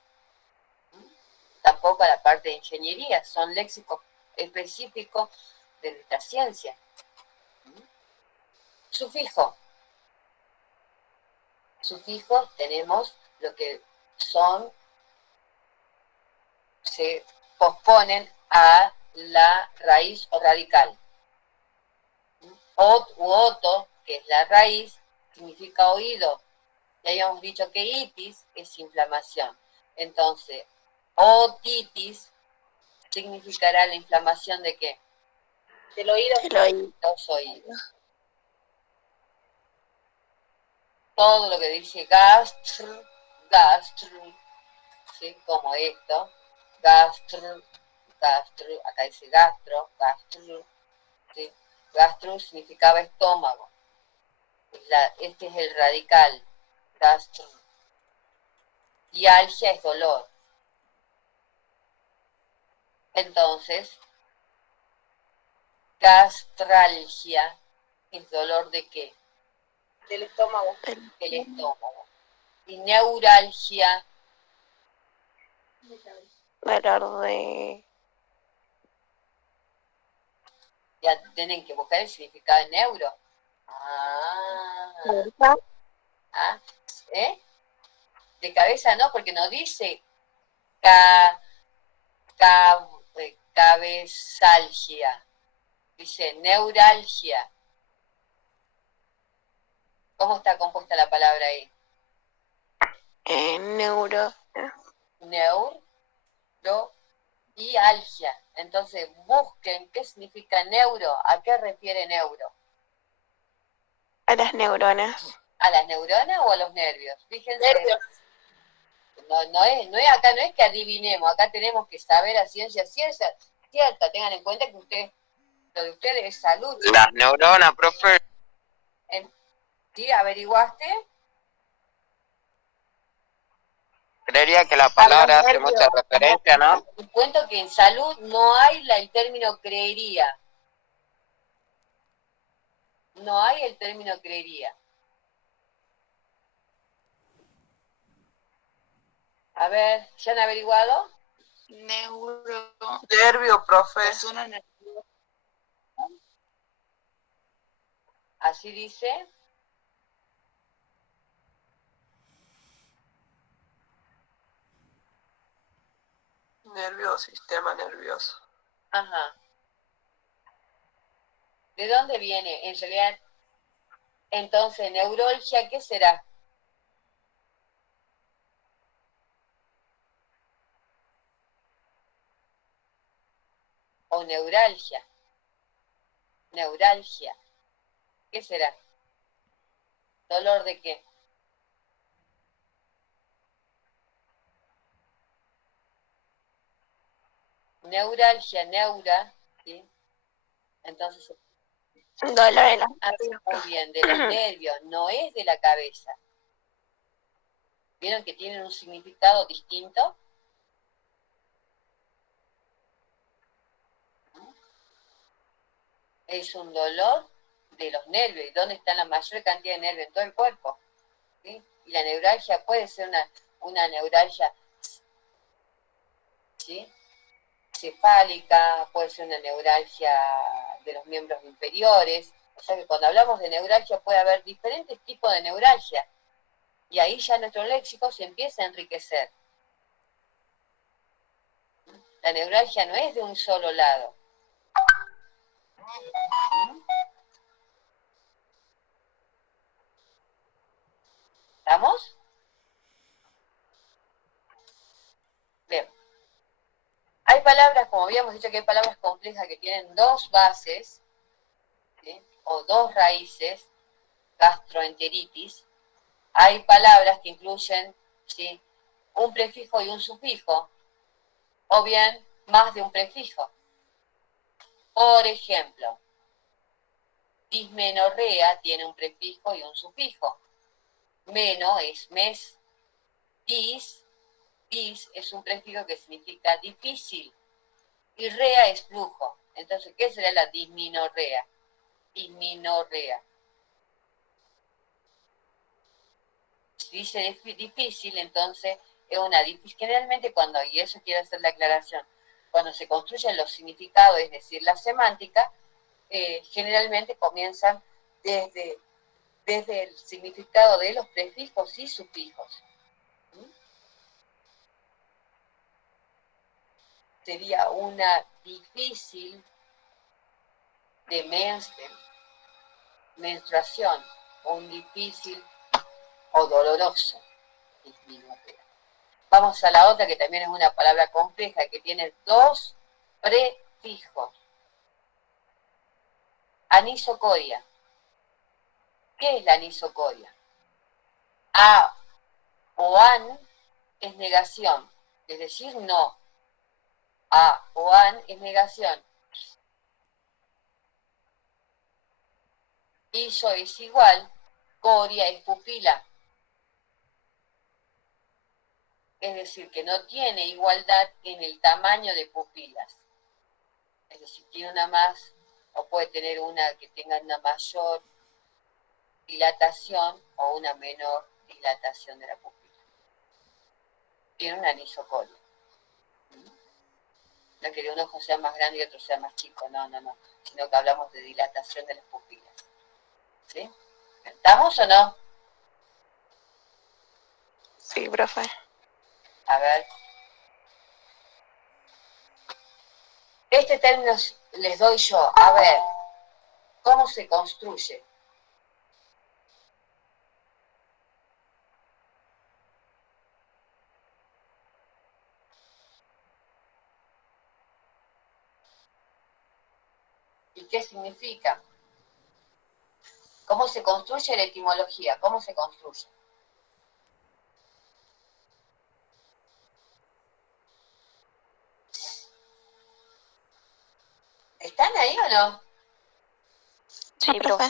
Tampoco a la parte de ingeniería. Son léxicos específicos de esta ciencia. Sufijo. Sufijos tenemos lo que se posponen a la raíz o radical. Ot u oto, que es la raíz, significa oído. Ya habíamos dicho que itis es inflamación. Entonces, otitis significará la inflamación de qué? Del oído. Los oídos. Todo lo que dice gastro, ¿sí? Como esto, gastro, acá dice gastro, ¿sí? Gastro significaba estómago. Este es el radical, gastro. Y algia es dolor. Entonces, gastralgia es dolor de qué? Del estómago. El estómago. Y neuralgia. Dolor de... Ya tienen que buscar el significado de neuro. ¿Eh? De cabeza no, porque no dice cabezalgia. Dice neuralgia. ¿Cómo está compuesta la palabra ahí? Neuro. Neuro y algia. Entonces busquen qué significa neuro, a qué refiere neuro. A las neuronas. ¿A las neuronas o a los nervios? Fíjense. Nervios. Acá no es que adivinemos, acá tenemos que saber a ciencia cierta. Tengan en cuenta que lo de ustedes es salud. Las neuronas, profe. ¿Sí? ¿Averiguaste? Creería que la palabra hace mucha referencia, ¿no? Les cuento que en salud no hay el término creería. No hay el término creería. A ver, ¿ya han averiguado? Nervio, profe. Persona nerviosa. Así dice. Nervio, sistema nervioso. Ajá. ¿De dónde viene? En realidad, entonces, neuralgia, ¿qué será? O neuralgia. Neuralgia. ¿Qué será? ¿Dolor de qué? Neuralgia, ¿sí? Entonces, Dolor en las muy bien, de los nervios, no es de la cabeza. ¿Vieron que tienen un significado distinto? es un dolor de los nervios. ¿Y dónde está la mayor cantidad de nervios? En todo el cuerpo. ¿Sí? Y la neuralgia puede ser una neuralgia, ¿sí?, cefálica, puede ser una neuralgia de los miembros inferiores. O sea que cuando hablamos de neuralgia puede haber diferentes tipos de neuralgia. Y ahí ya nuestro léxico se empieza a enriquecer. La neuralgia no es de un solo lado. ¿Estamos? Bien. Hay palabras, como habíamos dicho, que hay palabras complejas que tienen dos bases, ¿sí?, o dos raíces, gastroenteritis. Hay palabras que incluyen, ¿sí?, un prefijo y un sufijo, o bien más de un prefijo. Por ejemplo, dismenorrea tiene un prefijo y un sufijo. Meno es mes. Dis es un prefijo que significa difícil. Y rea es flujo. Entonces, ¿qué sería la disminorrea? Disminorrea. Si dice difícil, entonces es una difícil. Generalmente cuando, y eso quiero hacer la aclaración, cuando se construyen los significados, es decir, la semántica, generalmente comienzan desde el significado de los prefijos y sufijos. Sería una difícil de menstruación, un difícil o doloroso. Disminorrea. Vamos a la otra, que también es una palabra compleja, que tiene dos prefijos. Anisocoria. ¿Qué es la anisocoria? A o an es negación, es decir, no. A o an es negación. Iso es igual, coria es pupila. Es decir, que no tiene igualdad en el tamaño de pupilas. Es decir, tiene una más, o puede tener una que tenga una mayor dilatación o una menor dilatación de la pupila. Tiene una anisocoria. No que un ojo sea más grande y otro sea más chico, no. Sino que hablamos de dilatación de las pupilas. ¿Sí? ¿Estamos o no? Sí, profe. A ver. Este término les doy yo. A ver, ¿cómo se construye? ¿Y qué significa? ¿Cómo se construye la etimología? ¿Cómo se construye? ¿Están ahí o no? Sí, profe.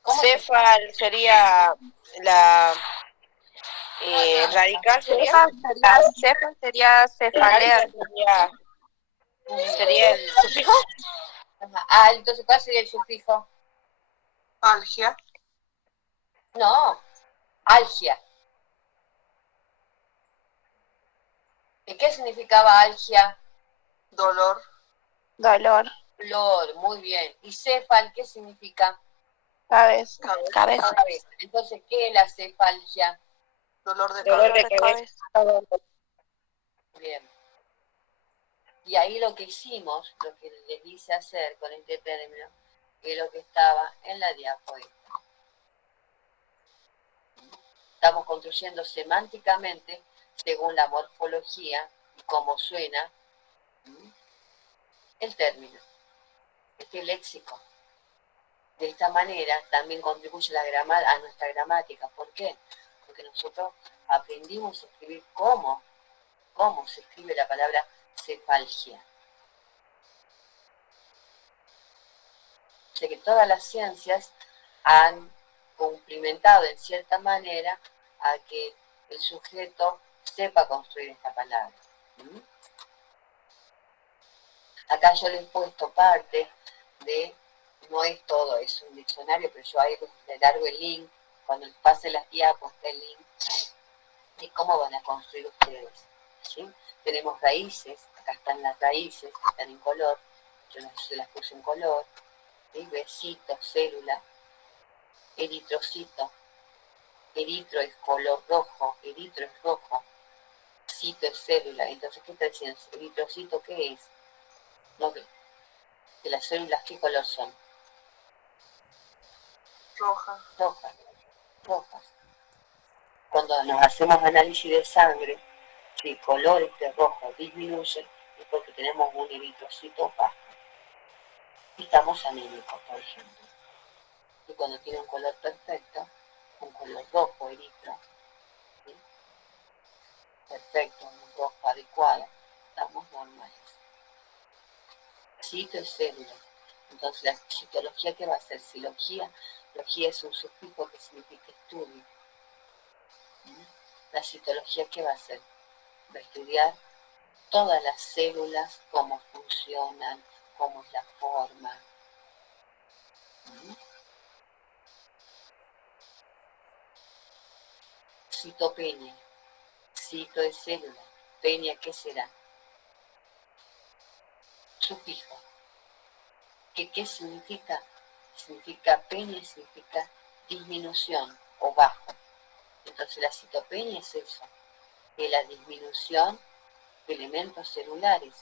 ¿Cómo Cefal sería la radical, sería. Cefal sería cefalea. Sería el sufijo. Ah, entonces, ¿cuál sería el sufijo? Algia. No, algia. ¿Y qué significaba algia? Dolor. Dolor. Dolor, muy bien. ¿Y cefal qué significa? Cabeza. Cabeza. Entonces, ¿qué es la cefalgia? Dolor de Dolor cabeza. de cabeza. Bien. Y ahí lo que hicimos, lo que les hice hacer con este término, es lo que estaba en la diapositiva. Estamos construyendo semánticamente, según la morfología y cómo suena el término, este léxico. De esta manera también contribuye a nuestra gramática. ¿Por qué? Porque nosotros aprendimos a escribir cómo se escribe la palabra cefalgia. O sea que todas las ciencias han cumplimentado en cierta manera a que el sujeto sepa construir esta palabra. Acá yo les he puesto parte no es todo, es un diccionario, pero yo ahí les largo el link, cuando les pase las diapos está el link, y cómo van a construir ustedes, ¿sí? Tenemos raíces, acá están las raíces, que están en color, yo se las puse en color, ¿sí? Besito, célula, eritrocito, eritro es color rojo, eritro es rojo, cito es célula, entonces, ¿qué está diciendo? Eritrocito, ¿qué es? No, de las células, ¿qué color son? Roja. Rojas, rojas. Cuando nos hacemos análisis de sangre, si el color este rojo disminuye, es porque tenemos un eritrocito bajo. Y estamos anémicos, por ejemplo. Y cuando tiene un color perfecto, un color rojo, eritro, ¿sí? Perfecto, un rojo adecuado, estamos normales. Cito es célula. Entonces, la citología, ¿qué va a ser? Silogía. Logía es un sufijo que significa estudio. La citología, ¿qué va a hacer? Va a estudiar todas las células, cómo funcionan, cómo es la forma. Citopenia. Cito es célula. Penia, ¿qué será? Sufijo. ¿Qué significa? Significa penia, significa disminución o bajo. Entonces la citopenia es eso, es la disminución de elementos celulares.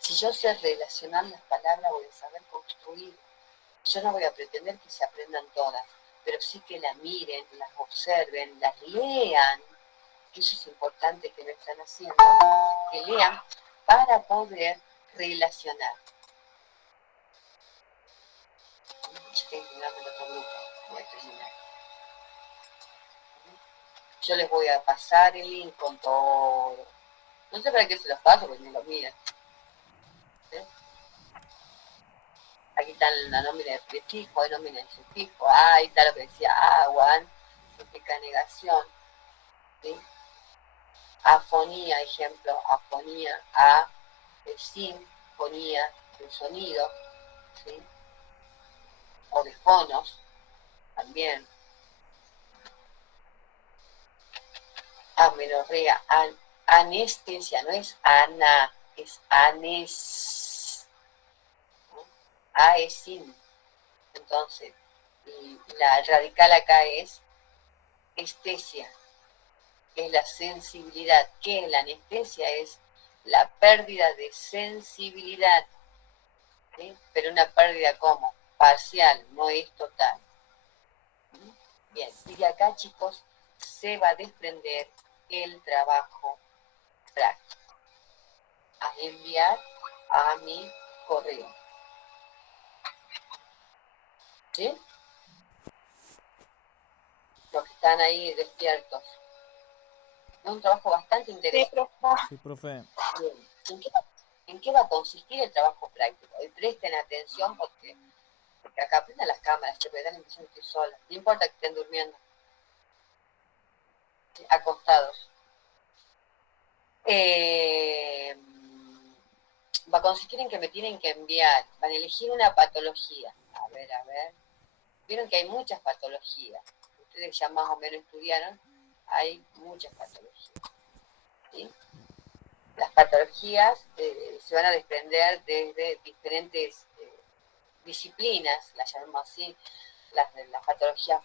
Si yo sé relacionar las palabras, voy a saber construir. Yo no voy a pretender que se aprendan todas, pero sí que las miren, las observen, las lean, que eso es importante que lo están haciendo, que lean para poder relacionar. Yo les voy a pasar el link con todo. No sé para qué se los paso, porque no lo miran. ¿Sí? Aquí está la nómina de prefijo, hay nómina de sufijo. Ahí está lo que decía aguan, significa negación. ¿Sí? Afonía, ejemplo, afonía, de sinfonía, de sonido, ¿sí? O de fonos, también. Amenorrea, anestesia, no es ana, es anes. ¿No? A es sin. Entonces, la radical acá es estesia, es la sensibilidad. ¿Qué es la anestesia? Es la pérdida de sensibilidad, ¿sí? Pero una pérdida como parcial, no es total. Bien, y de acá, chicos, se va a desprender el trabajo práctico. A enviar a mi correo. ¿Sí? Los que están ahí despiertos. Es un trabajo bastante interesante. Sí, profe. Bien. ¿En qué va a consistir el trabajo práctico? Y presten atención porque acá prendan las cámaras, que me dan la impresión que estoy sola. No importa que estén durmiendo. ¿Sí? Acostados. Va a consistir en que me tienen que enviar, van a elegir una patología. A ver. Vieron que hay muchas patologías. Ustedes ya más o menos estudiaron, hay muchas patologías. ¿Sí? Las patologías se van a desprender desde diferentes disciplinas, las llamamos así, las patologías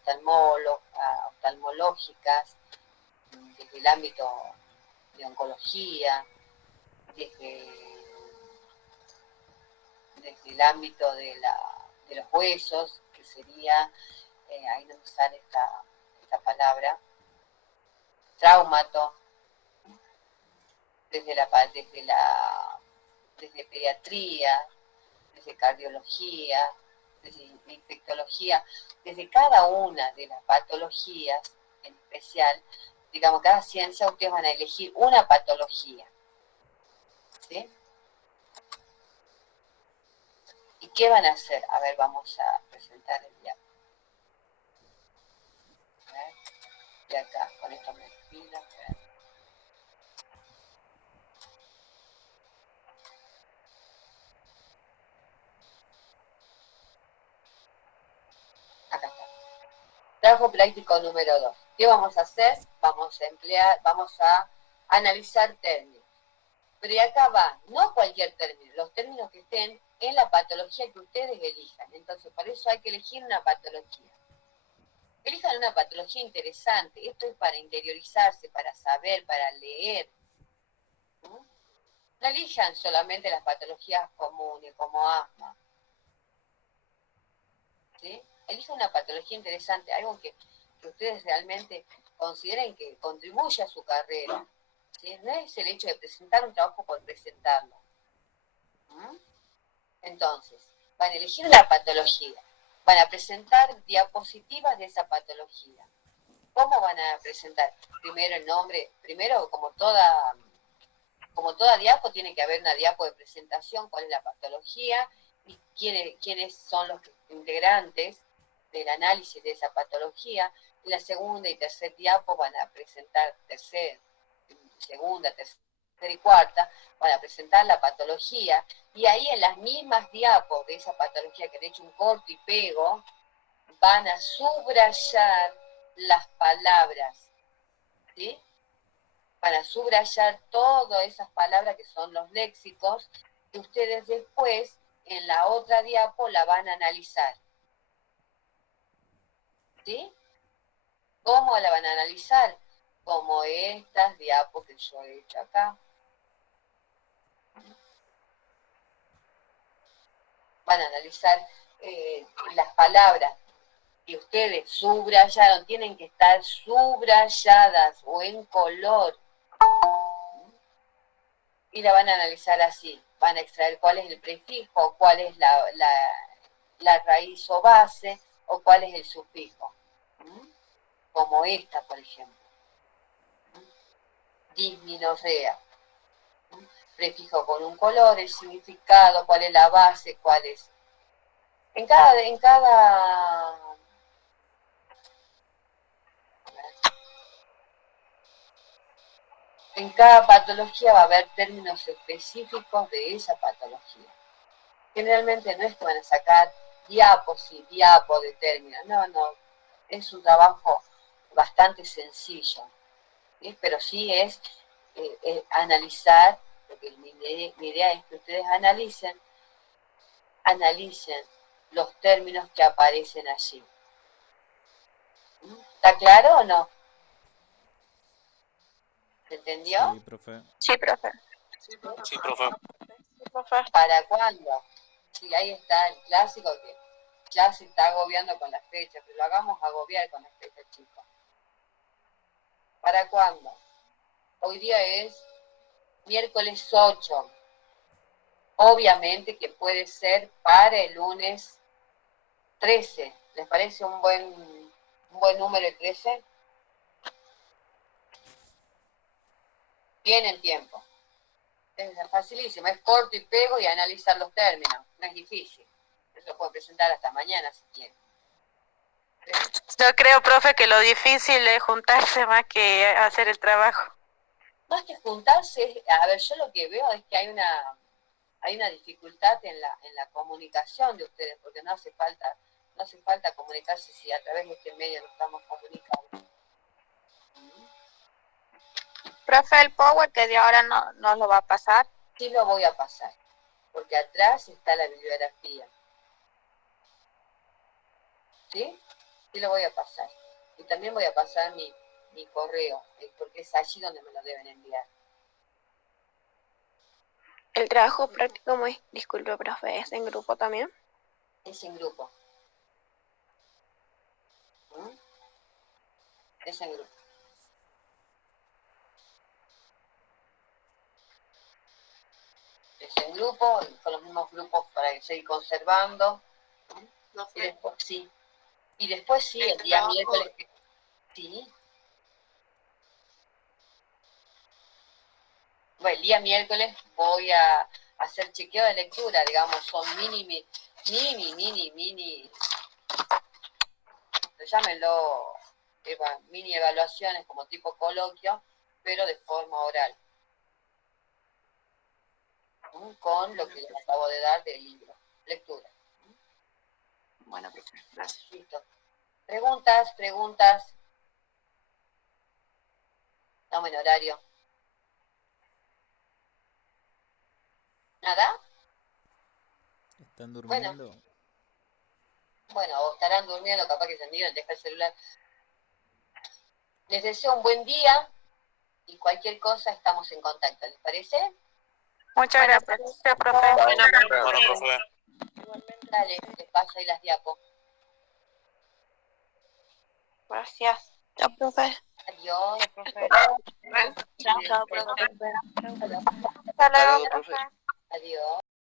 oftalmológicas, desde el ámbito de oncología, desde el ámbito de los huesos, que sería, ahí no me sale esta palabra, traumato, desde pediatría, desde cardiología, desde infectología, desde cada una de las patologías en especial, digamos, cada ciencia ustedes van a elegir una patología. ¿Sí? ¿Y qué van a hacer? A ver, vamos a presentar el diagrama. A ver, de acá, con esto me despido. Trabajo práctico número 2. ¿Qué vamos a hacer? Vamos a analizar términos. Pero y acá va, no cualquier término, los términos que estén en la patología que ustedes elijan. Entonces, por eso hay que elegir una patología. Elijan una patología interesante. Esto es para interiorizarse, para saber, para leer. No elijan solamente las patologías comunes, como asma. ¿Sí? Elijan una patología interesante, algo que ustedes realmente consideren que contribuye a su carrera. ¿Sí? No es el hecho de presentar un trabajo por presentarlo. Entonces, van a elegir la patología, van a presentar diapositivas de esa patología. ¿Cómo van a presentar? Primero el nombre, primero como toda diapo tiene que haber una diapo de presentación, cuál es la patología y quiénes son los integrantes del análisis de esa patología. En la segunda y tercer diapo van a presentar segunda, tercera y cuarta, van a presentar la patología, y ahí en las mismas diapos de esa patología que han hecho un corto y pego, van a subrayar las palabras, ¿sí? Van a subrayar todas esas palabras que son los léxicos, que ustedes después en la otra diapo la van a analizar. ¿Sí? ¿Cómo la van a analizar? Como estas diapos que yo he hecho acá. Van a analizar las palabras que ustedes subrayaron, tienen que estar subrayadas o en color. Y la van a analizar así. Van a extraer cuál es el prefijo, cuál es la raíz o base, o cuál es el sufijo. Como esta, por ejemplo. Disminorrea. Prefijo con un color, el significado, cuál es la base, cuál es. En cada patología va a haber términos específicos de esa patología. Generalmente no es que van a sacar diapos y diapos de términos, no, es un trabajo bastante sencillo, ¿sí? Pero sí es analizar, porque mi idea es que ustedes analicen los términos que aparecen allí. ¿Está claro o no? ¿Se entendió? Sí, profe. Sí, profe. Sí, profe. ¿Para cuándo? Sí, ahí está el clásico que ya se está agobiando con las fechas, pero lo hagamos agobiar con las fechas, chicos. ¿Para cuándo? Hoy día es miércoles 8. Obviamente que puede ser para el lunes 13. ¿Les parece un buen número el 13? Tienen tiempo. Es facilísimo, es corto y pego y analizar los términos. No es difícil. Lo puedo presentar hasta mañana si quieren. Yo creo, profe, que lo difícil es juntarse más que hacer el trabajo. Más que juntarse, a ver, yo lo que veo es que hay una dificultad en la comunicación de ustedes, porque no hace falta comunicarse si a través de este medio nos estamos comunicando. Profe, el Power que de ahora no lo va a pasar. Sí lo voy a pasar, porque atrás está la bibliografía. ¿Sí? Sí lo voy a pasar. Y también voy a pasar mi correo, porque es allí donde me lo deben enviar. El trabajo práctico, disculpe, profe, ¿es en grupo también? Es en grupo. Es en grupo. Es en grupo, con los mismos grupos para seguir conservando. No Y sé. después sí. Y después sí, el día trabajo- miércoles. Sí. Bueno, el día miércoles voy a hacer chequeo de lectura, digamos, son mini, llámenlo mini evaluaciones como tipo coloquio, pero de forma oral. Con lo que les acabo de dar del libro, lectura. Bueno, profe, gracias. Listo. Preguntas. Estamos en horario. ¿Nada? ¿Están durmiendo? Bueno, o estarán durmiendo, capaz que se envíen, deja el celular. Les deseo un buen día y cualquier cosa estamos en contacto. ¿Les parece? Muchas gracias, profe. Bueno, Bueno, profe. Dale, les paso ahí las diapos. Gracias. ya, profe. Adiós. Chao, profe. Hasta luego, Saludos, profe. profe. Adiós.